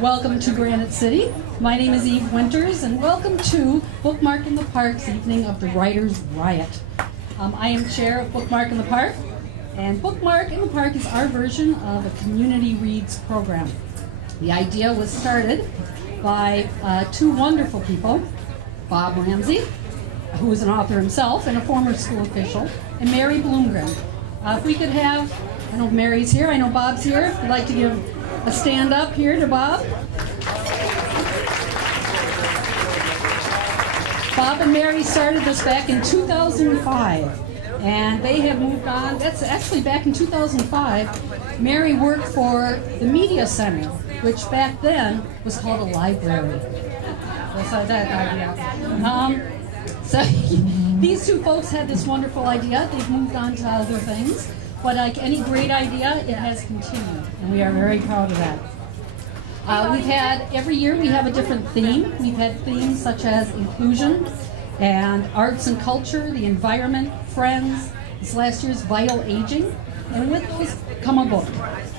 Welcome to Granite City. My name is Eve Winters, and welcome to Bookmark in the Park's evening of the Writers' Riot. I am chair of Bookmark in the Park, and Bookmark in the Park is our version of a community reads program. The idea was started by two wonderful people, Bob Ramsey, who is an author himself and a former school official, and Mary Bloomgren. If we could have, I know Mary's here, I know Bob's here. If you'd like to give a stand up here to Bob. Bob and Mary started this back in 2005, and they have moved on. That's actually back in 2005. Mary worked for the Media Center, which back then was called a library. That's how that idea. So these two folks had this wonderful idea. They've moved on to other things. But like any great idea, it has continued, and we are very proud of that. We've had, every year we have a different theme. We've had themes such as inclusion and arts and culture, the environment, friends. This last year's vital aging, and with those come a book.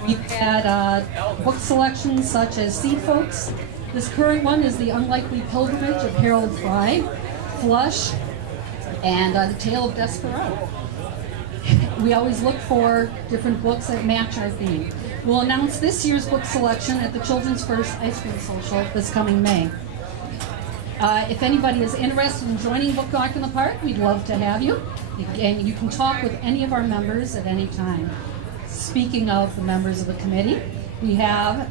We've had book selections such as Seed Folks. This current one is The Unlikely Pilgrimage of Harold Fry, Flush, and The Tale of Desperado. We always look for different books that match our theme. We'll announce this year's book selection at the Children's First Ice Cream Social this coming May. If anybody is interested in joining Bookmark in the Park, we'd love to have you. And you can talk with any of our members at any time. Speaking of the members of the committee, we have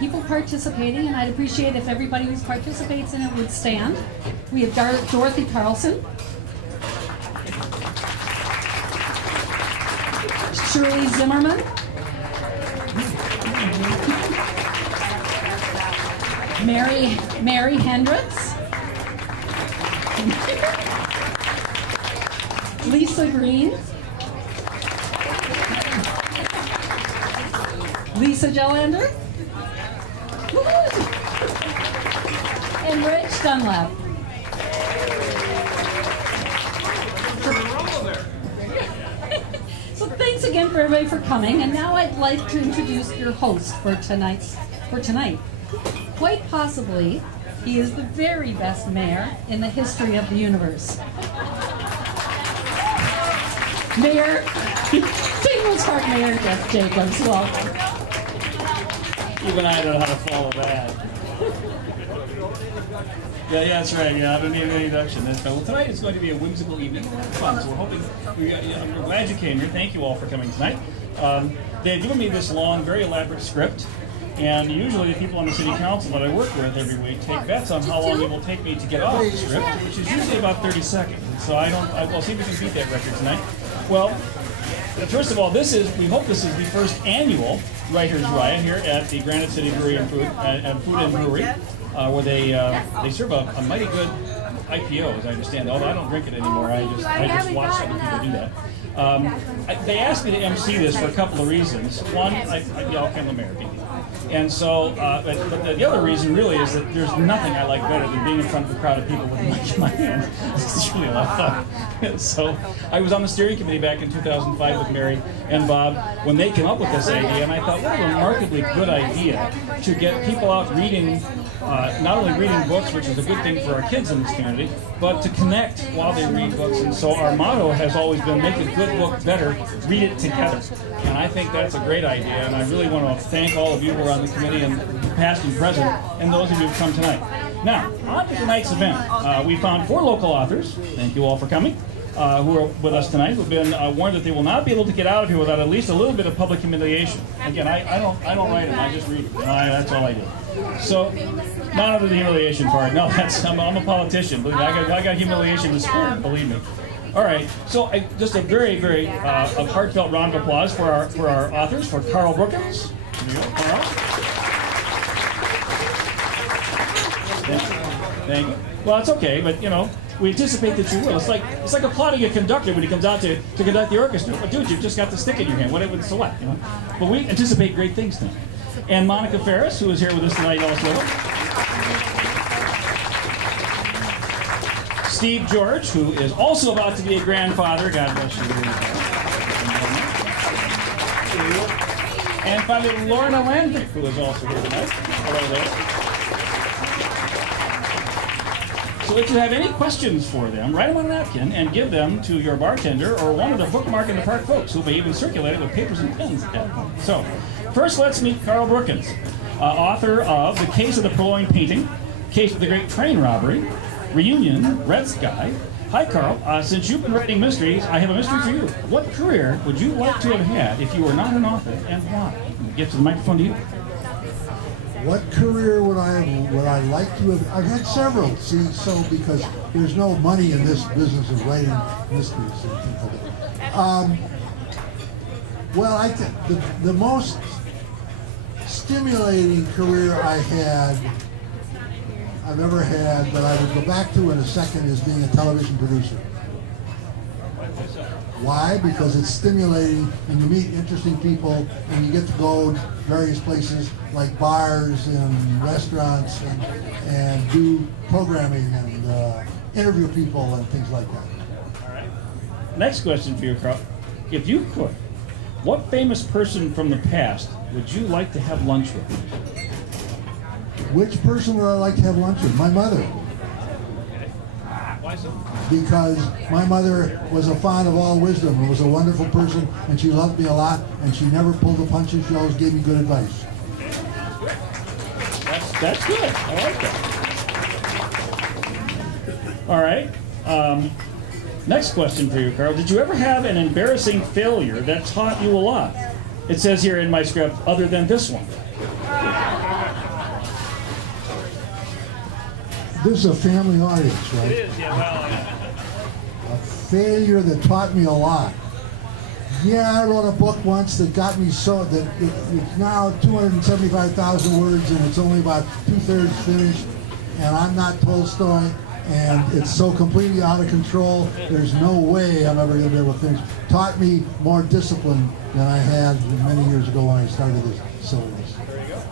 people participating, and I'd appreciate if everybody who participates in it would stand. We have Dorothy Carlson, Shirley Zimmerman, Mary Hendricks, Lisa Green, Lisa Jellander, and Rich Dunlap. So thanks again for everybody for coming, and now I'd like to introduce your host for tonight. Quite possibly, he is the very best mayor in the history of the universe. Mayor, St. Louis Park Mayor Jeff Jacobs, welcome. Even I don't know how to follow that. Yeah, that's right. Yeah, I don't need an introduction. Well, tonight is going to be a whimsical evening. Fun. So we're hoping. I'm glad you came here. Thank you all for coming tonight. They've given me this long, very elaborate script, and usually the people on the city council that I work with every week take bets on how long it will take me to get off the script, which is usually about 30 seconds. So I'll see if we can beat that record tonight. Well, first of all, we hope this is the first annual Writers' Riot here at the Granite City Brewery and Food and Brewery, where they serve a mighty good IPO, as I understand. Although I don't drink it anymore, I just watch other people do that. They asked me to MC this for a couple of reasons. One, y'all can the mayor beat me. And so, but the other reason really is that there's nothing I like better than being in front of a crowd of people with a mic in my hand. It's really a lot of fun. So I was on the steering committee back in 2005 with Mary and Bob when they came up with this idea, and I thought, what a remarkably good idea to get people out reading, not only reading books, which is a good thing for our kids in this community, but to connect while they read books. And so our motto has always been, make a good book better, read it together. And I think that's a great idea, and I really want to thank all of you who are on the committee, and past and present, and those of you who have come tonight. Now, on to tonight's event. We found 4 local authors, thank you all for coming, who are with us tonight, who have been warned that they will not be able to get out of here without at least a little bit of public humiliation. Again, I don't write them, I just read them. That's all I do. So, not under the humiliation part. No, I'm a politician. Believe me, I got humiliation in spirit, believe me. All right, so just a very, very a heartfelt round of applause for our authors, for Carl Brookins. Carl. Thank you. Well, it's okay, but we anticipate that you will. It's like applauding a conductor when he comes out to conduct the orchestra. But dude, you've just got the stick in your hand. What it would select, But we anticipate great things tonight. And Monica Ferris, who is here with us tonight, also. Steve George, who is also about to be a grandfather. God bless you. And finally, Lorna Landvik, who is also here tonight. Hello there. So if you have any questions for them, write them on a napkin and give them to your bartender or one of the Bookmark in the Park folks who may even circulate it with papers and pens at that point. So, first let's meet Carl Brookins, author of The Case of the Purloined Painting, Case of the Great Train Robbery, Reunion, Red Sky. Hi, Carl. Since you've been writing mysteries, I have a mystery for you. What career would you like to have had if you were not an author, and why? Get to the microphone to you. What career would I like to have? I've had several. See, so because there's no money in this business of writing mysteries and things like that. Well, I think the most stimulating career I've ever had that I would go back to in a second is being a television producer. Why? Because it's stimulating and you meet interesting people and you get to go various places like bars and restaurants and do programming and interview people and things like that. All right. Next question for you, Carl. If you could, what famous person from the past would you like to have lunch with? Which person would I like to have lunch with? My mother. Why so? Because my mother was a font of all wisdom and was a wonderful person, and she loved me a lot, and she never pulled the punches. She always gave me good advice. That's good. I like that. All right. Next question for you, Carl. Did you ever have an embarrassing failure that taught you a lot? It says here in my script, other than this one. This is a family audience, right? It is, yeah, well, A failure that taught me a lot. Yeah, I wrote a book once that got me so that it's now 275,000 words and it's only about 2/3 finished, and I'm not Tolstoy, and it's so completely out of control. There's no way I'm ever going to be able to finish. Taught me more discipline than I had many years ago when I started this syllabus. there you go.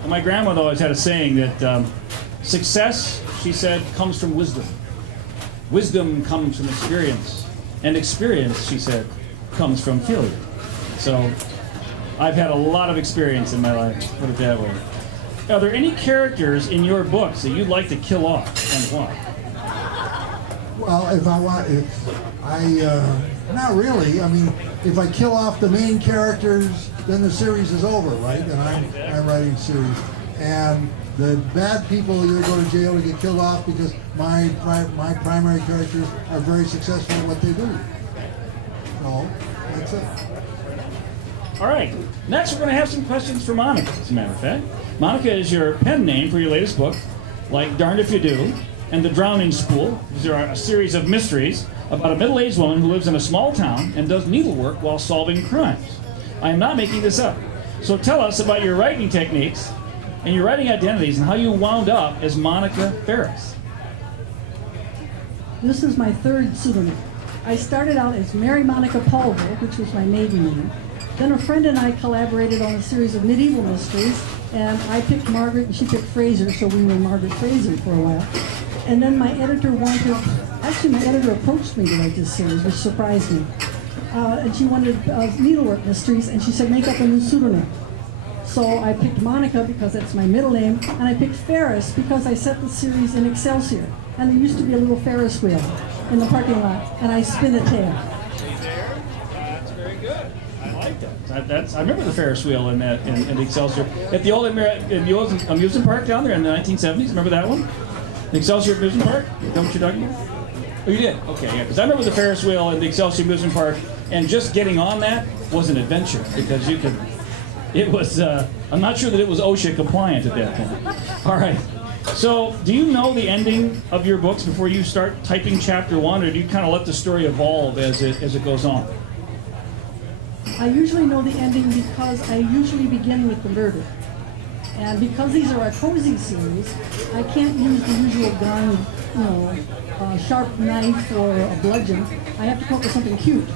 Well, my grandmother always had a saying that success, she said, comes from wisdom. Wisdom comes from experience. And experience, she said, comes from failure. So I've had a lot of experience in my life, put it that way. Are there any characters in your books that you'd like to kill off, and why? Well, not really. I mean, if I kill off the main characters, then the series is over, right? And I'm writing series. And the bad people either go to jail or get killed off because my primary characters are very successful at what they do. So, that's it. All right. Next, we're going to have some questions for Monica, as a matter of fact. Monica is your pen name for your latest book, like Darned If You Do, and The Drowning Spool. These are a series of mysteries about a middle-aged woman who lives in a small town and does needlework while solving crimes. I am not making this up. So tell us about your writing techniques and your writing identities and how you wound up as Monica Ferris. This is my third pseudonym. I started out as Mary Monica Paulville, which was my maiden name. Then a friend and I collaborated on a series of medieval mysteries, and I picked Margaret and she picked Fraser, so we were Margaret Fraser for a while. And then my editor approached me to write this series, which surprised me. And she wanted needlework mysteries, and she said, make up a new pseudonym. So I picked Monica because that's my middle name, and I picked Ferris because I set the series in Excelsior. And there used to be a little Ferris wheel in the parking lot, and I spin a tail. See there? That's very good. I like that. I remember the Ferris wheel in the Excelsior at the old amusement park down there in the 1970s. Remember that one? The Excelsior Amusement Park? You know what you're talking about? Oh, you did? Okay, yeah. Because I remember the Ferris wheel in the Excelsior Amusement Park, and just getting on that was an adventure because you could. It was. I'm not sure that it was OSHA compliant at that point. All right. So, do you know the ending of your books before you start typing chapter 1, or do you kind of let the story evolve as it goes on? I usually know the ending because I usually begin with the murder. And because these are a cozy series, I can't use the usual gun, a sharp knife or a bludgeon. I have to come up with something cute.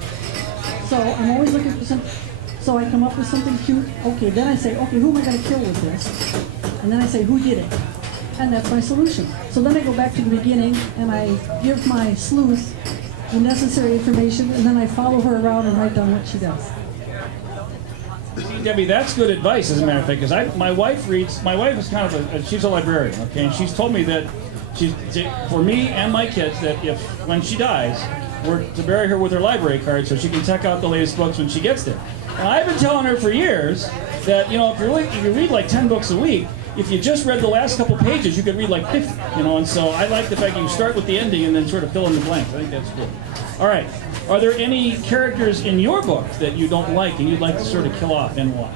So I'm always looking for something. So I come up with something cute. Okay, then I say, okay, who am I going to kill with this? And then I say, who did it? And that's my solution. So then I go back to the beginning and I give my sleuth the necessary information, and then I follow her around and write down what she does. Debbie, that's good advice, as a matter of fact, because my wife reads. My wife is kind of she's a librarian, okay, and she's told me that for me and my kids, that if when she dies, we're to bury her with her library card so she can check out the latest books when she gets there. And I've been telling her for years that, you know, if you read like 10 books a week, if you just read the last couple pages, you could read like 50, you know, and so I like the fact that you start with the ending and then sort of fill in the blanks. I think that's good. All right. Are there any characters in your book that you don't like and you'd like to sort of kill off, and why?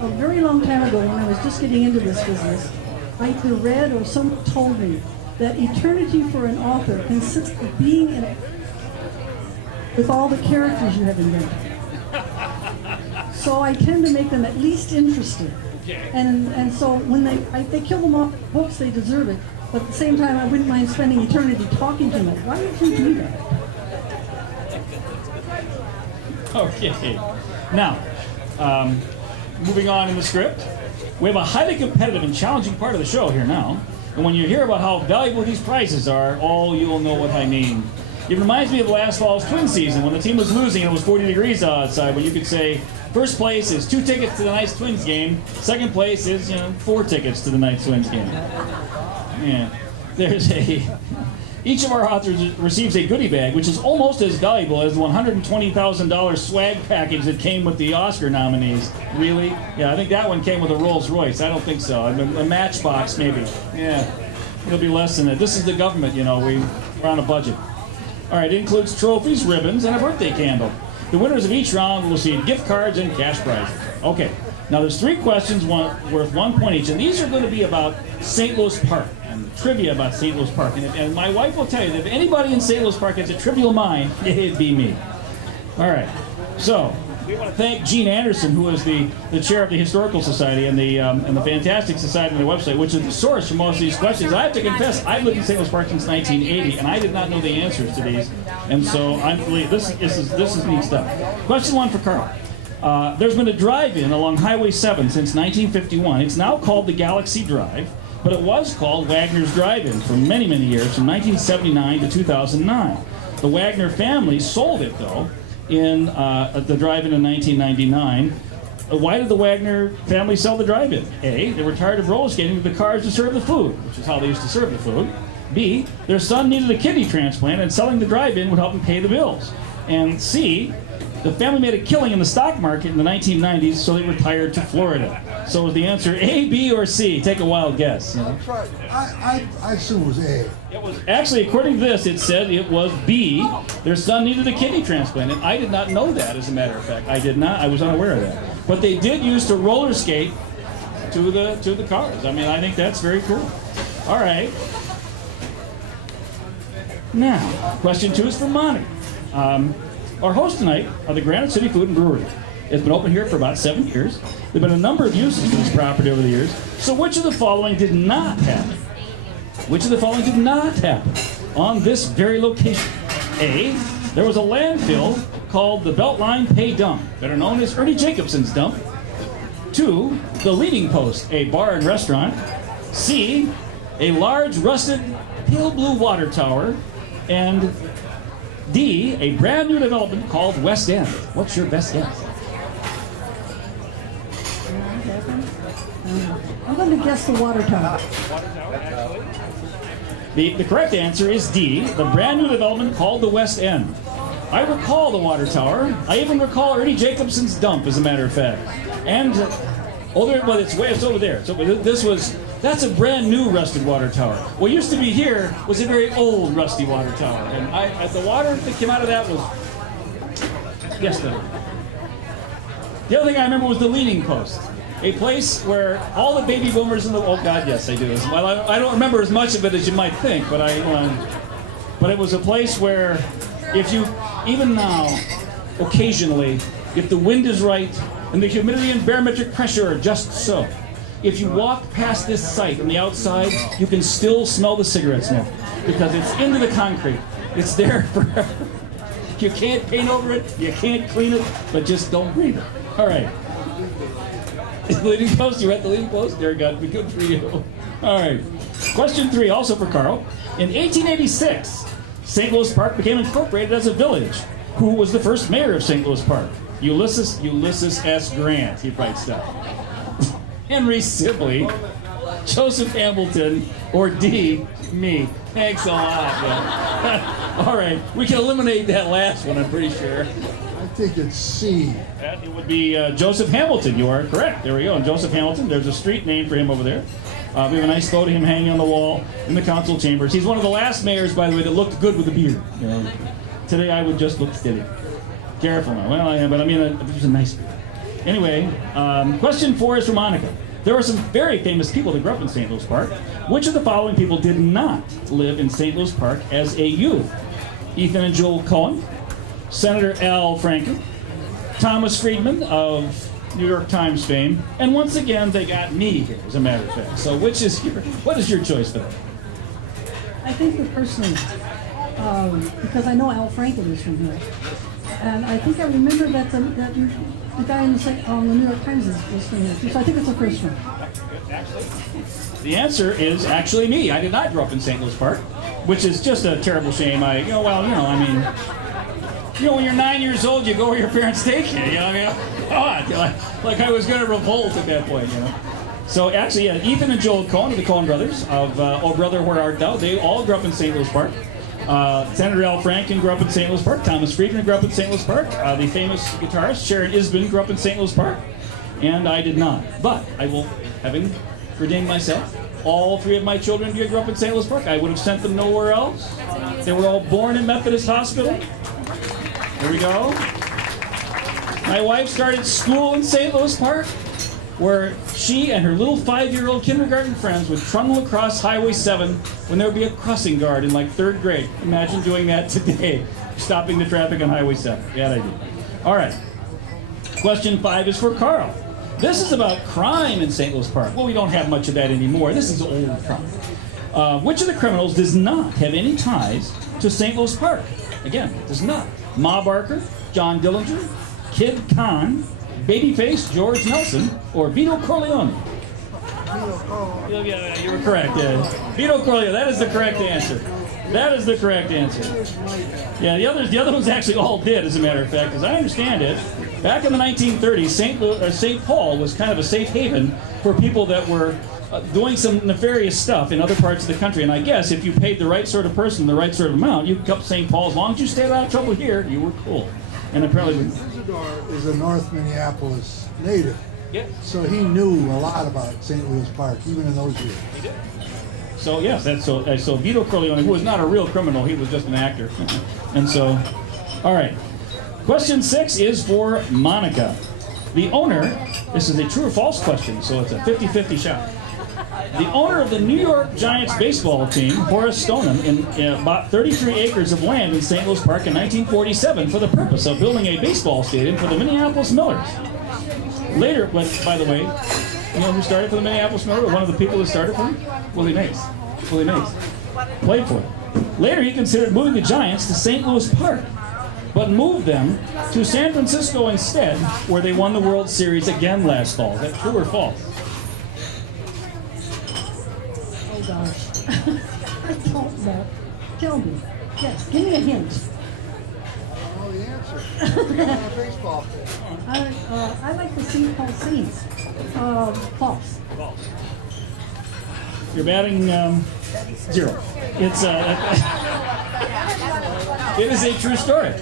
A very long time ago, when I was just getting into this business, I either read or someone told me that eternity for an author consists of being in it with all the characters you have invented. So I tend to make them at least interesting. And so when they kill them off books, they deserve it. But at the same time, I wouldn't mind spending eternity talking to them. Why would you do that? Okay. Now, moving on in the script, we have a highly competitive and challenging part of the show here now. And when you hear about how valuable these prizes are, you'll know what I mean. It reminds me of last fall's Twin season when the team was losing and it was 40 degrees outside, when you could say, first place is 2 tickets to the Knights Twins game. Second place is, 4 tickets to the Knights Twins game. Yeah. Each of our authors receives a goodie bag, which is almost as valuable as the $120,000 swag package that came with the Oscar nominees. Really? Yeah, I think that one came with a Rolls Royce. I don't think so. A Matchbox, maybe. Yeah, it'll be less than that. This is the government, we're on a budget. All right, it includes trophies, ribbons, and a birthday candle. The winners of each round will receive gift cards and cash prizes. Okay, now there's 3 questions worth 1 point each, and these are going to be about St. Louis Park and trivia about St. Louis Park. And my wife will tell you that if anybody in St. Louis Park has a trivial mind, it'd be me. All right, so we want to thank Gene Anderson, who is the chair of the Historical Society and the Fantastic Society on their website, which is the source for most of these questions. I have to confess, I've lived in St. Louis Park since 1980, and I did not know the answers to these, and so this is neat stuff. Question 1 for Carl. There's been a drive-in along Highway 7 since 1951. It's now called the Galaxy Drive, but it was called Wagner's Drive-In for many, many years, from 1979 to 2009. The Wagner family sold it, though, at the drive-in in 1999. Why did the Wagner family sell the drive-in? A, they were tired of roller skating with the cars to serve the food, which is how they used to serve the food. B, their son needed a kidney transplant, and selling the drive-in would help him pay the bills. And C, the family made a killing in the stock market in the 1990s, so they retired to Florida. So is the answer A, B, or C? Take a wild guess. I assume it was A. It was actually, according to this, it said it was B. Their son needed a kidney transplant, and I did not know that. As a matter of fact, I did not. I was unaware of that. But they did use to roller skate to the cars. I mean, I think that's very cool. All right. Now, question 2 is for Monty. Our host tonight are the Granite City Food and Brewery. It's been open here for about 7 years. There have been a number of uses for this property over the years. So which of the following did not happen? Which of the following did not happen on this very location? A, there was a landfill called the Beltline Pay Dump, better known as Ernie Jacobson's Dump. 2, the Leading Post, a bar and restaurant. C, a large rusted pale blue water tower. And D, a brand new development called West End. What's your best guess? I'm going to guess the water tower. The correct answer is D, the brand new development called the West End. I recall the water tower. I even recall Ernie Jacobson's Dump, as a matter of fact. And it's over there. So that's a brand new rusted water tower. What used to be here was a very old rusty water tower, and the water that came out of that was the other thing I remember was the Leaning Post, a place where all the baby boomers in the yes, I do. Well, I don't remember as much of it as you might think, but it was a place where even now, occasionally, if the wind is right and the humidity and barometric pressure are just so, if you walk past this site on the outside, you can still smell the cigarette smoke because it's into the concrete. It's there forever. You can't paint over it, you can't clean it, but just don't breathe it. All right. Leading Post, you at the Leading Post? There, God, be good for you. All right. Question 3, also for Carl. In 1886, St. Louis Park became incorporated as a village. Who was the first mayor of St. Louis Park? Ulysses S. Grant, he writes stuff. Henry Sibley, Joseph Hamilton, or D, me. Thanks a lot. Yeah. All right, we can eliminate that last one, I'm pretty sure. I think it's C. It would be Joseph Hamilton. You are correct. There we go. And Joseph Hamilton, there's a street name for him over there. We have a nice photo of him hanging on the wall in the council chambers. He's one of the last mayors, by the way, that looked good with a beard. You know, today I would just look steady. Careful now. Well, I am, but I mean, it was a nice beard. Anyway, question 4 is for Monica. There are some very famous people that grew up in St. Louis Park. Which of the following people did not live in St. Louis Park as a youth? Ethan and Joel Cohen, Senator Al Franken, Thomas Friedman of New York Times fame, and once again they got me here, as a matter of fact. So what is your choice for that? I think the person, because I know Al Franken is from here, and I think I remember that the guy on the New York Times is from here too. So I think it's the first one. The answer is actually me. I did not grow up in St. Louis Park, which is just a terrible shame. When you're 9 years old, you go where your parents take you. You know, I mean, like I was going to revolt at that point, you know. So actually, yeah, Ethan and Joel Cohen, the Cohen brothers of Oh Brother, Where Art Thou? They all grew up in St. Louis Park. Senator Al Franken grew up in St. Louis Park. Thomas Friedman grew up in St. Louis Park. The famous guitarist Sharon Isbin grew up in St. Louis Park. And I did not. But I will, having redeemed myself, all 3 of my children grew up in St. Louis Park. I would have sent them nowhere else. They were all born in Methodist Hospital. Here we go. My wife started school in St. Louis Park, where she and her little 5-year-old kindergarten friends would trundle across Highway 7 when there would be a crossing guard in like 3rd grade. Imagine doing that today, stopping the traffic on Highway 7. Bad idea. All right. Question 5 is for Carl. This is about crime in St. Louis Park. Well, we don't have much of that anymore. This is old crime. Which of the criminals does not have any ties to St. Louis Park? Again, does not. Ma Barker, John Dillinger, Kid Khan, Babyface George Nelson, or Vito Corleone? Yeah, you were correct. Yeah. Vito Corleone, that is the correct answer. That is the correct answer. Yeah, the other ones actually all did, as a matter of fact, as I understand it. Back in the 1930s, St. Paul was kind of a safe haven for people that were doing some nefarious stuff in other parts of the country. And I guess if you paid the right sort of person the right sort of amount, you could come to St. Paul. As long as you stayed out of trouble here, you were cool. And apparently, Isidore is a North Minneapolis native. Yeah. So he knew a lot about St. Louis Park, even in those years. He did. So yes, so Vito Corleone, who was not a real criminal, he was just an actor. And so, all right. Question 6 is for Monica. The owner, this is a true or false question, so it's a 50-50 shot. The owner of the New York Giants baseball team, Horace Stoneham, bought 33 acres of land in St. Louis Park in 1947 for the purpose of building a baseball stadium for the Minneapolis Millers. Later, by the way, you know who started for the Minneapolis Millers? One of the people who started for them? Willie Mays. Willie Mays. Played for it. Later, he considered moving the Giants to St. Louis Park, but moved them to San Francisco instead, where they won the World Series again last fall. Is that true or false? Oh gosh. I don't know. Tell me. Yes, give me a hint. I know the answer. You're on a baseball field. I like the St. Paul Saints. False. False. You're batting 0. It's it is a true story.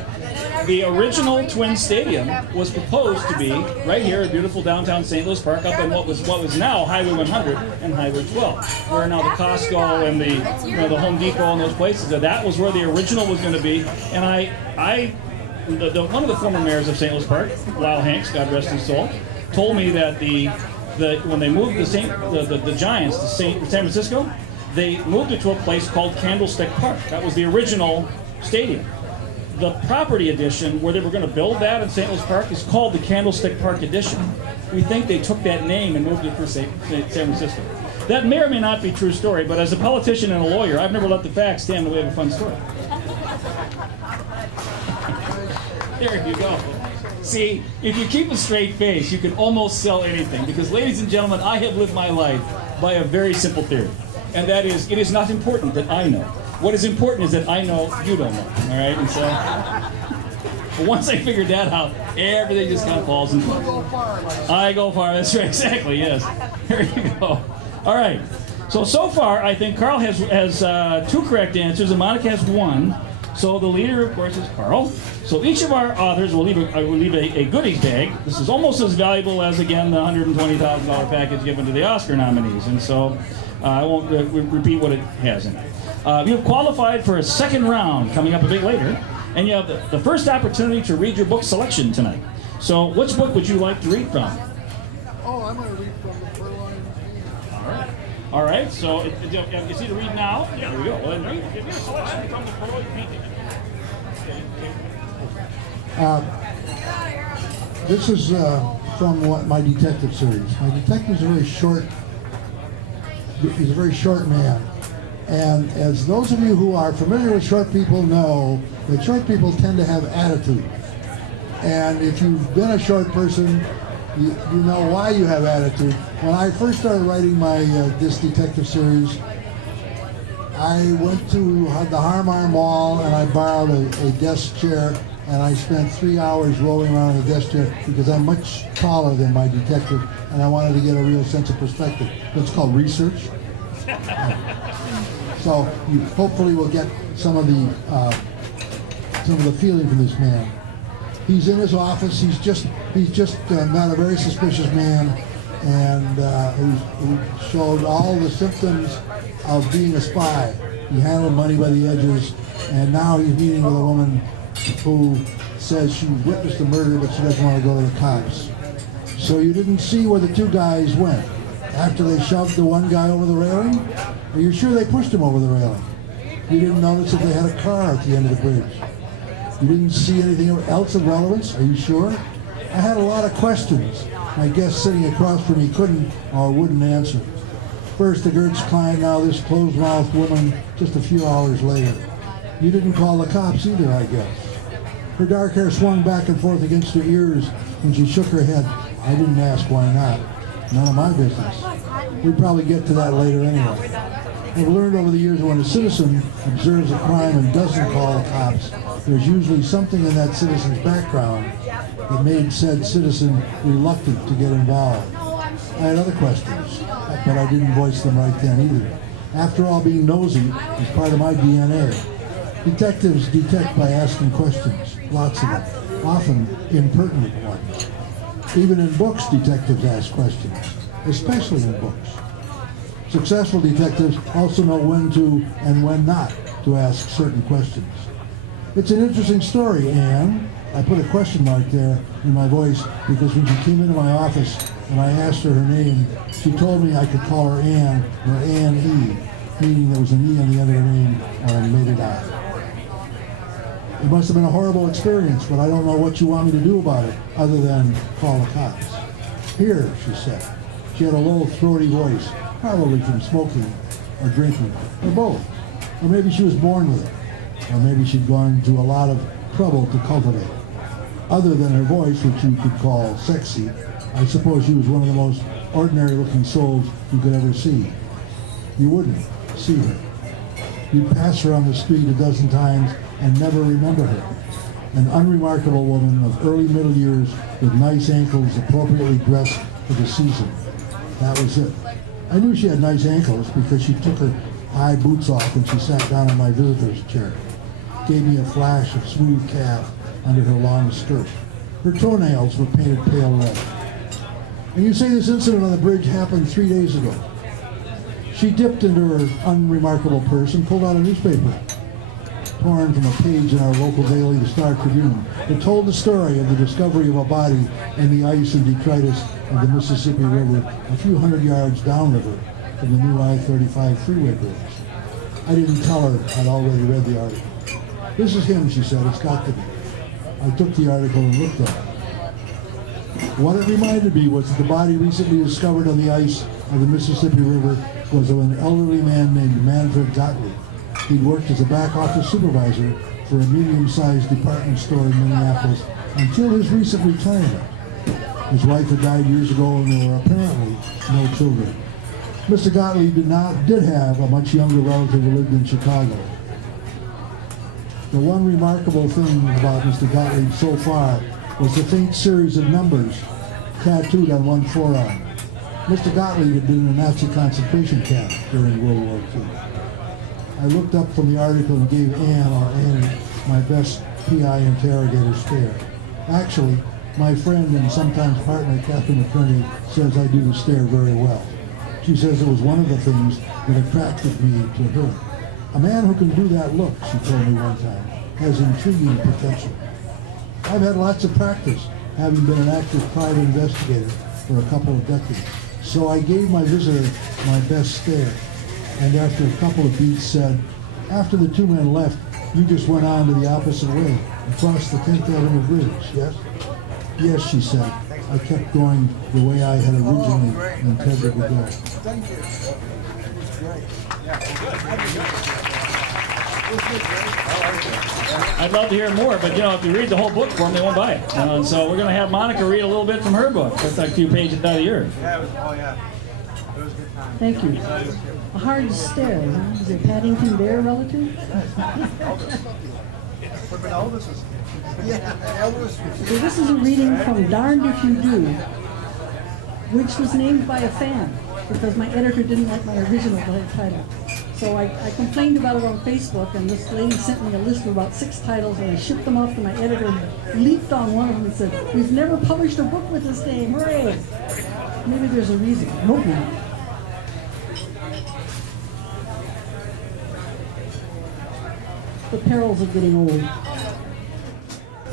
The original Twin Stadium was proposed to be right here in beautiful downtown St. Louis Park, up in what was now Highway 100 and Highway 12, where now the Costco and the Home Depot and those places. That was where the original was going to be. And one of the former mayors of St. Louis Park, Lyle Hanks, God rest his soul, told me that when they moved the Giants to San Francisco, they moved it to a place called Candlestick Park. That was the original stadium. The property addition, where they were going to build that in St. Louis Park, is called the Candlestick Park Addition. We think they took that name and moved it for San Francisco. That may or may not be a true story, but as a politician and a lawyer, I've never let the facts stand in the way of a fun story. There you go. See, if you keep a straight face, you can almost sell anything. Because, ladies and gentlemen, I have lived my life by a very simple theory. And that is, it is not important that I know. What is important is that I know you don't know. All right? And so, But once I figured that out, everything just kind of falls into place. I go far. That's right. Exactly. Yes. There you go. All right. So far, I think Carl has 2 correct answers, and Monica has 1. So the leader, of course, is Carl. So each of our authors will leave a goodies bag. This is almost as valuable as, again, the $120,000 package given to the Oscar nominees. And so I won't repeat what it has in it. You have qualified for a second round coming up a bit later, and you have the first opportunity to read your book selection tonight. So which book would you like to read from? Oh, I'm going to read from the Furlong. All right, so you see to read now? Yeah, there we go. Well, then read, give me a selection from the Furlong painting. This is from my detective series. My detective is very short. He's a very short man. And as those of you who are familiar with short people know, that short people tend to have attitude. And if you've been a short person, you know why you have attitude. When I first started writing this detective series, I went to the Harmar Mall and I borrowed a desk chair, and I spent 3 hours rolling around in the desk chair because I'm much taller than my detective and I wanted to get a real sense of perspective. It's called research. So you hopefully will get some of the feeling from this man. He's in his office. He's just met a very suspicious man, and who showed all the symptoms of being a spy. He handled money by the edges, and now he's meeting with a woman who says she witnessed a murder, but she doesn't want to go to the cops. So you didn't see where the 2 guys went after they shoved the one guy over the railing. Are you sure they pushed him over the railing? You didn't notice if they had a car at the end of the bridge. You didn't see anything else of relevance? Are you sure? I had a lot of questions. My guest sitting across from me couldn't or wouldn't answer. First the Gertz client, now this closed-mouthed woman just a few hours later. You didn't call the cops either, I guess. Her dark hair swung back and forth against her ears when she shook her head. I didn't ask why not. None of my business. We'd probably get to that later anyway. I've learned over the years that when a citizen observes a crime and doesn't call the cops, there's usually something in that citizen's background that made said citizen reluctant to get involved. I had other questions, but I didn't voice them right then either. After all, being nosy is part of my DNA. Detectives detect by asking questions, lots of them, often impertinent ones. Even in books, detectives ask questions, especially in books. Successful detectives also know when to and when not to ask certain questions. It's an interesting story, Anne. I put a question mark there in my voice because when she came into my office and I asked her name, she told me I could call her Anne or Anne E, meaning there was an E on the end of her name, or I made it out. It must have been a horrible experience, but I don't know what you want me to do about it other than call the cops. Here, she said. She had a low, throaty voice, probably from smoking or drinking, or both. Or maybe she was born with it. Or maybe she'd gone to a lot of trouble to cultivate. Other than her voice, which you could call sexy, I suppose she was one of the most ordinary-looking souls you could ever see. You wouldn't see her. You'd pass her on the street a dozen times and never remember her. An unremarkable woman of early middle years with nice ankles appropriately dressed for the season. That was it. I knew she had nice ankles because she took her high boots off when she sat down in my visitor's chair. Gave me a flash of smooth calf under her long skirt. Her toenails were painted pale red. And you say this incident on the bridge happened 3 days ago. She dipped into her unremarkable purse and pulled out a newspaper, torn from a page in our local daily, the Star Tribune. It told the story of the discovery of a body in the ice and detritus of the Mississippi River a few hundred yards downriver from the new I-35 freeway bridge. I didn't tell her I'd already read the article. This is him, she said. It's got to be. I took the article and looked at it. What it reminded me was that the body recently discovered on the ice of the Mississippi River was of an elderly man named Manfred Gottlieb. He'd worked as a back office supervisor for a medium-sized department store in Minneapolis until his recent retirement. His wife had died years ago and there were apparently no children. Mr. Gottlieb did have a much younger relative who lived in Chicago. The one remarkable thing about Mr. Gottlieb so far was the faint series of numbers tattooed on one forearm. Mr. Gottlieb had been in a Nazi concentration camp during World War II. I looked up from the article and gave Annie, my best PI interrogator stare. Actually, my friend and sometimes partner, Catherine McCurney, says I do the stare very well. She says it was one of the things that attracted me to her. A man who can do that look, she told me one time, has intriguing potential. I've had lots of practice, having been an active private investigator for a couple of decades. So I gave my visitor my best stare, and after a couple of beats said, after the two men left, you just went on to the opposite way, across the 10th Avenue Bridge, yes? Yes, she said. I kept going the way I had originally intended to go. Thank you. Great. I'd love to hear more, but if you read the whole book for them, they won't buy it. And so we're going to have Monica read a little bit from her book. Just like a few pages out of yours. Yeah, it was a good time. Thank you. A hard stare, huh? Is it Paddington Bear relative? But Elvis was. Yeah, Elvis was. So this is a reading from Darned If You Do, which was named by a fan because my editor didn't like my original title. So I complained about it on Facebook, and this lady sent me a list of about 6 titles, and I shipped them off to my editor and leaped on one of them and said, "We've never published a book with this name, hooray!" Maybe there's a reason. Maybe. The perils of getting old.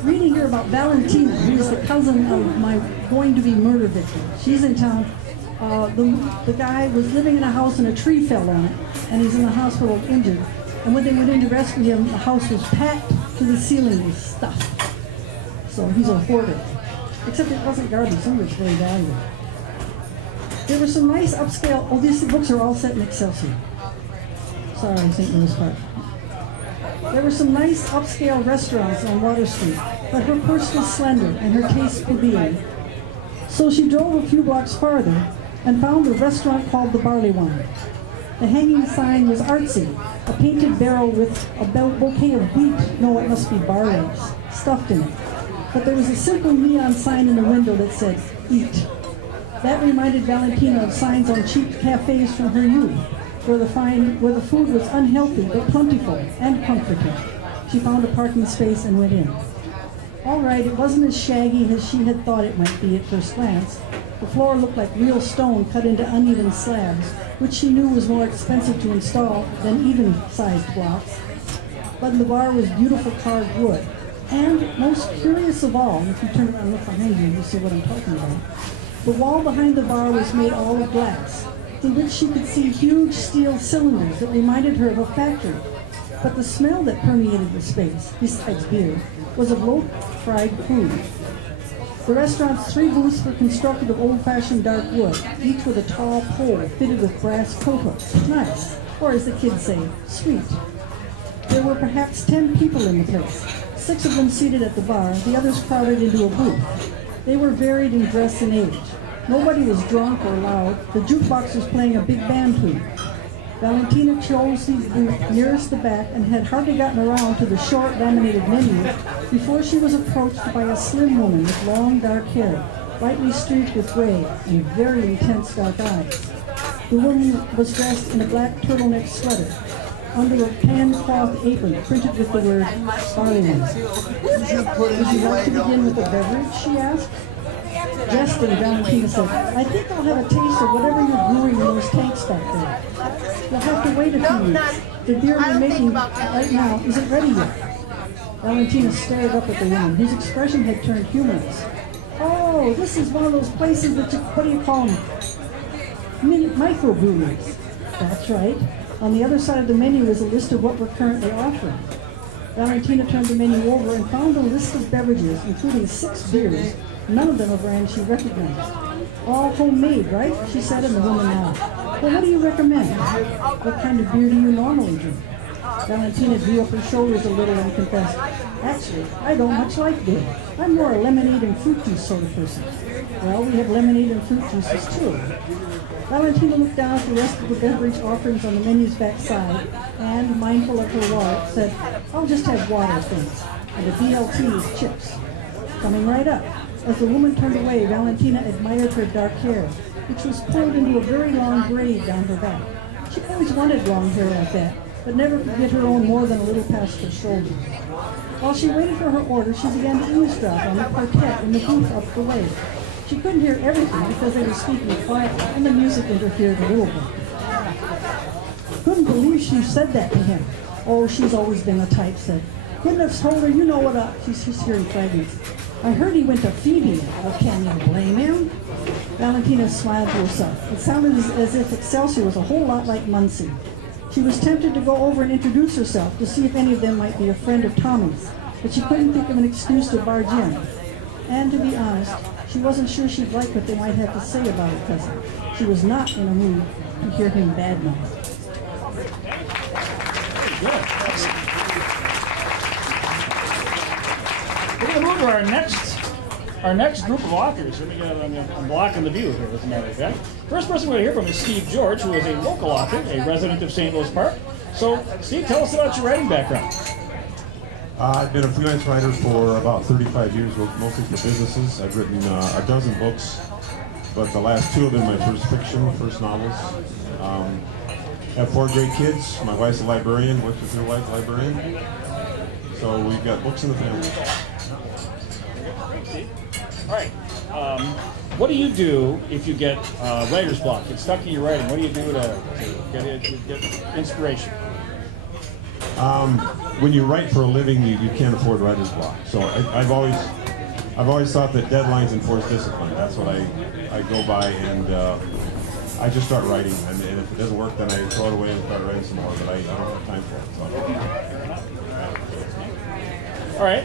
Reading here about Valentina, who's the cousin of my going-to-be murder victim. She's in town. The guy was living in a house and a tree fell on it, and he's in the hospital injured. And when they went in to rescue him, the house was packed to the ceiling with stuff. So he's a hoarder. Except it wasn't garbage, some of it's very valuable. There were some nice upscale, these books are all set in Excelsior. Sorry, St. Louis Park. There were some nice upscale restaurants on Water Street, but her purse was slender and her taste plebeian. So she drove a few blocks farther and found a restaurant called the Barley Wine. The hanging sign was artsy, a painted barrel with a bouquet of wheat, no, it must be barley, stuffed in it. But there was a simple neon sign in the window that said, "Eat." That reminded Valentina of signs on cheap cafes from her youth, where the food was unhealthy but plentiful and comforting. She found a parking space and went in. All right, it wasn't as shaggy as she had thought it might be at first glance. The floor looked like real stone cut into uneven slabs, which she knew was more expensive to install than even-sized blocks. But the bar was beautiful carved wood. And most curious of all, if you turn around and look behind you, you'll see what I'm talking about. The wall behind the bar was made all of glass, in which she could see huge steel cylinders that reminded her of a factory. But the smell that permeated the space, besides beer, was of low-fried food. The restaurant's 3 booths were constructed of old-fashioned dark wood, each with a tall pole fitted with brass coat hooks. Nice, or as the kids say, sweet. There were perhaps 10 people in the place, 6 of them seated at the bar, the others crowded into a booth. They were varied in dress and age. Nobody was drunk or loud. The jukebox was playing a big band tune. Valentina chose the booth nearest the back and had hardly gotten around to the short, dominated menu before she was approached by a slim woman with long, dark hair, lightly streaked with gray, and very intense dark eyes. The woman was dressed in a black turtleneck sweater, under a tan cloth apron printed with the word "Barley Wine." "Would you like to begin with a beverage?" she asked. Jesting, Valentina said, "I think I'll have a taste of whatever you're brewing in those tanks back there. You'll have to wait a few minutes. The beer we're making right now isn't ready yet." Valentina stared up at the woman, whose expression had turned humorous. "Oh, this is one of those places that what do you call them? Microbreweries." "That's right." On the other side of the menu was a list of what we're currently offering. Valentina turned the menu over and found a list of beverages, including 6 beers, none of them a brand she recognized. "All homemade, right?" she said, and the woman nodded. "Well, what do you recommend? What kind of beer do you normally drink?" Valentina drew up her shoulders a little and confessed, "Actually, I don't much like beer. I'm more a lemonade and fruit juice sort of person." Well, we have lemonade and fruit juices too. Valentina looked down at the rest of the beverage offerings on the menu's back side and, mindful of her wallet, said, I'll just have water, thanks. And a BLT is chips. Coming right up. As the woman turned away, Valentina admired her dark hair, which was pulled into a very long braid down her back. She always wanted long hair like that, but never could get her own more than a little past her shoulders. While she waited for her order, she began to eavesdrop on the quartet in the booth up the way. She couldn't hear everything because they were speaking quietly, and the music interfered a little bit. Couldn't believe she said that to him. Oh, she's always been the type, said. Goodness told her, you know what she's hearing fragments. I heard he went to Phoebe. Oh, can you blame him? Valentina smiled to herself. It sounded as if Excelsior was a whole lot like Muncie. She was tempted to go over and introduce herself to see if any of them might be a friend of Tommy's, but she couldn't think of an excuse to barge in. And to be honest, she wasn't sure she'd like what they might have to say about her cousin. She was not in a mood to hear him badmouth. We're going to move to our next group of authors. I'm blocking the view here, as a matter of fact. First person we're going to hear from is Steve George, who is a local author, a resident of St. Louis Park. So, Steve, tell us about your writing background. I've been a freelance writer for about 35 years, mostly for businesses. I've written a dozen books, but the last two have been my first fiction, first novels. I have 4 great kids. My wife's a librarian, works with your wife, librarian. So we've got books in the family. All right. What do you do if you get writer's block? Get stuck in your writing. What do you do to get inspiration? When you write for a living, you can't afford writer's block. So I've always thought that deadlines enforce discipline. That's what I go by, and I just start writing. And if it doesn't work, then I throw it away and start writing some more. But I don't have time for it. So. All right.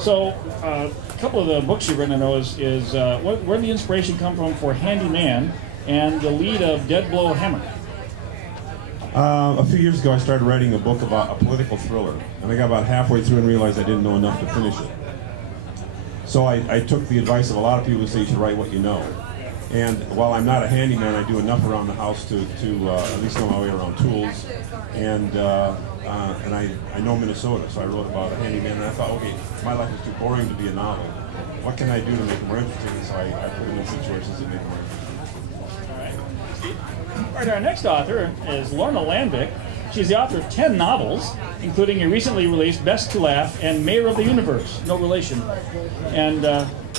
So a couple of the books you've written, I know, is where did the inspiration come from for Handyman and the lead of Dead Blow Hammer? A few years ago, I started writing a book about a political thriller, and I got about halfway through and realized I didn't know enough to finish it. So I took the advice of a lot of people who say you should write what you know. And while I'm not a handyman, I do enough around the house to at least know my way around tools. And I know Minnesota, so I wrote about a handyman, and I thought, okay, my life is too boring to be a novel. What can I do to make it more interesting? So I put them in situations that make it more interesting. All right, our next author is Lorna Landvik. She's the author of 10 novels, including a recently released Best to Laugh and Mayor of the Universe, no relation. And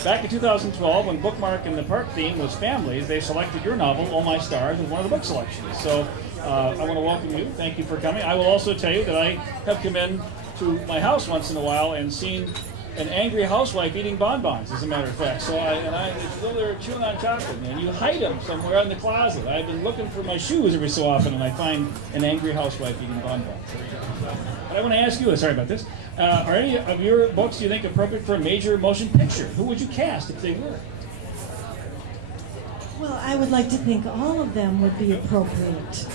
back in 2012, when Bookmark and the park theme was families, they selected your novel, Oh My Stars, as one of the book selections. So I want to welcome you. Thank you for coming. I will also tell you that I have come in to my house once in a while and seen an angry housewife eating bonbons, as a matter of fact. So I still there chewing on chocolate, and you hide them somewhere in the closet. I've been looking for my shoes every so often, and I find an angry housewife eating bonbons. But I want to ask you, sorry about this, are any of your books you think appropriate for a major motion picture? Who would you cast if they were? Well, I would like to think all of them would be appropriate.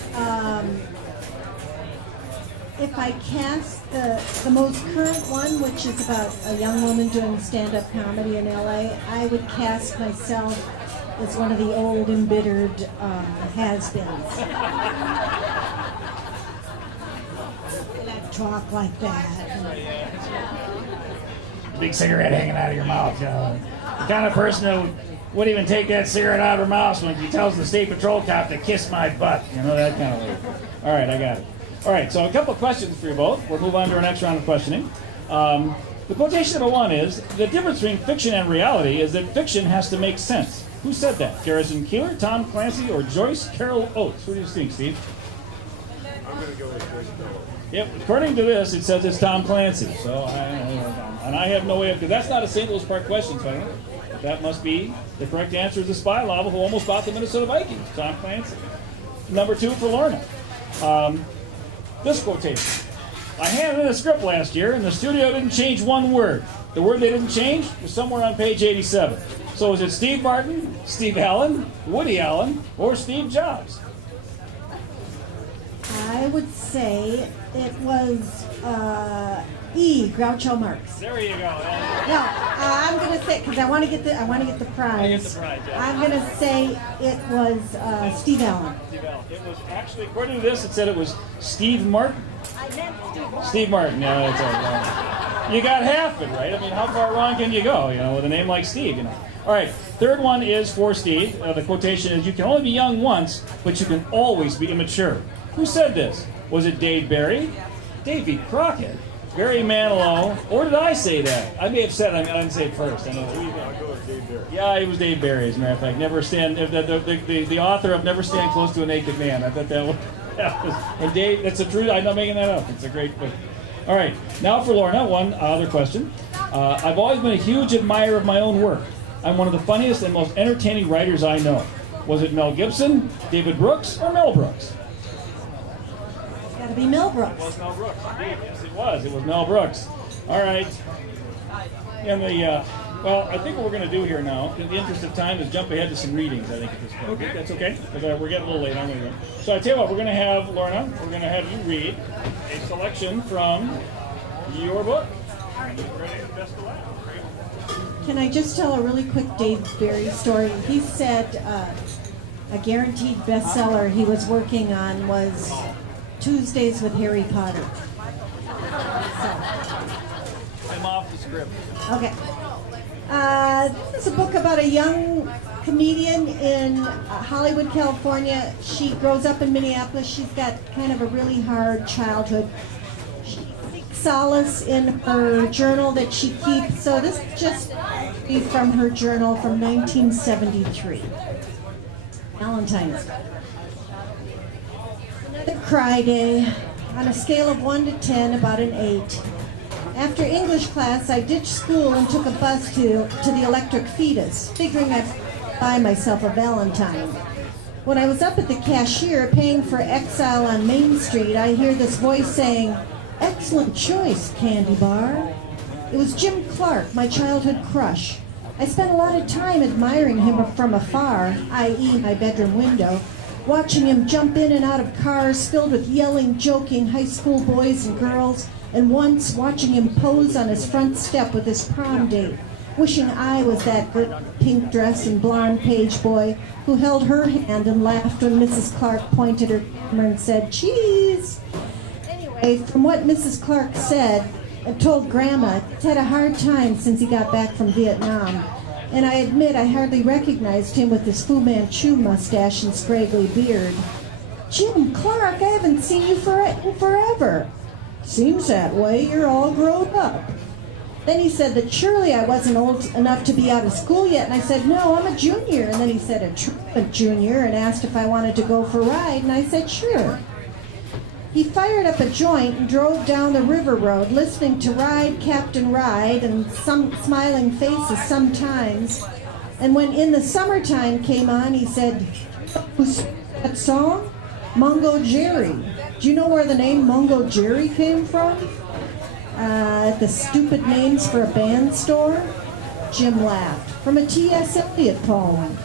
If I cast the most current one, which is about a young woman doing stand-up comedy in LA, I would cast myself as one of the old embittered has-beens. And I'd talk like that. Big cigarette hanging out of your mouth. The kind of person who wouldn't even take that cigarette out of her mouth when she tells the state patrol cop to kiss my butt. You know, that kind of way. All right, I got it. All right, so a couple of questions for you both. We'll move on to our next round of questioning. The quotation number one is, the difference between fiction and reality is that fiction has to make sense. Who said that? Garrison Keillor, Tom Clancy, or Joyce Carol Oates? Who do you think, Steve? I'm going to go with Joyce Carol. Yep, according to this, it says it's Tom Clancy. So, I have no way of, because that's not a St. Louis Park question, so I don't know. That must be the correct answer is the spy novel who almost bought the Minnesota Vikings, Tom Clancy. Number two for Lorna. This quotation. I handed in a script last year, and the studio didn't change one word. The word they didn't change was somewhere on page 87. So is it Steve Martin, Steve Allen, Woody Allen, or Steve Jobs? I would say it was E. Groucho Marx. There you go. No, I'm gonna say because I want to get the prize. I get the prize, yeah. I'm gonna say it was Steve Allen. Steve Allen. It was actually, according to this, it said it was Steve Martin. I meant Steve Martin. Steve Martin. No, that's all right. You got half it right. I mean, how far wrong can you go? You know, with a name like Steve. You know. All right. Third one is for Steve. The quotation is, "You can only be young once, but you can always be immature." Who said this? Was it Dave Barry, Davy Crockett, Barry Manilow, or did I say that? I may have said it. I didn't say it first. I know that. Yeah, it was Dave Barry, as a matter of fact. Never stand. The author of Never Stand Close to a Naked Man. I thought that was. And Dave, that's the truth. I'm not making that up. It's a great book. All right, now for Lorna. One other question. I've always been a huge admirer of my own work. I'm one of the funniest and most entertaining writers I know. Was it Mel Gibson, David Brooks, or Mel Brooks? It's got to be Mel Brooks. It was Mel Brooks, indeed. Yes, it was. It was Mel Brooks. All right. And well, I think what we're going to do here now, in the interest of time, is jump ahead to some readings, I think, at this point. Okay. That's okay? Because we're getting a little late. I'm going to go. So I tell you what, we're going to have, Lorna, we're going to have you read a selection from your book. Can I just tell a really quick Dave Barry story? He said a guaranteed bestseller he was working on was Tuesdays with Harry Potter. I'm off the script. Okay. This is a book about a young comedian in Hollywood, California. She grows up in Minneapolis. She's got kind of a really hard childhood. She seeks solace in her journal that she keeps. So this is just from her journal from 1973. Valentine's Day. Another cry day. On a scale of 1 to 10, about an 8. After English class, I ditched school and took a bus to the Electric Fetus, figuring I'd buy myself a Valentine. When I was up at the cashier paying for Exile on Main Street, I hear this voice saying, "Excellent choice, Candy Bar." It was Jim Clark, my childhood crush. I spent a lot of time admiring him from afar, i.e. my bedroom window, watching him jump in and out of cars filled with yelling, joking high school boys and girls, and once watching him pose on his front step with his prom date, wishing I was that good pink dress and blonde page boy who held her hand and laughed when Mrs. Clark pointed her camera and said, "Cheese!" Anyway, from what Mrs. Clark said and told Grandma, he's had a hard time since he got back from Vietnam. And I admit I hardly recognized him with his Fu Manchu mustache and scraggly beard. "Jim Clark, I haven't seen you in forever." "Seems that way, you're all grown up." Then he said that surely I wasn't old enough to be out of school yet, and I said, "No, I'm a junior." And then he said, "A truant junior," and asked if I wanted to go for a ride, and I said, "Sure." He fired up a joint and drove down the river road, listening to Ride, Captain Ride, and some smiling faces sometimes. And when In the Summertime came on, he said, "Who's that song?" "Mungo Jerry." Do you know where the name Mungo Jerry came from? The stupid names for a band store? Jim laughed. From a T.S. Eliot poem.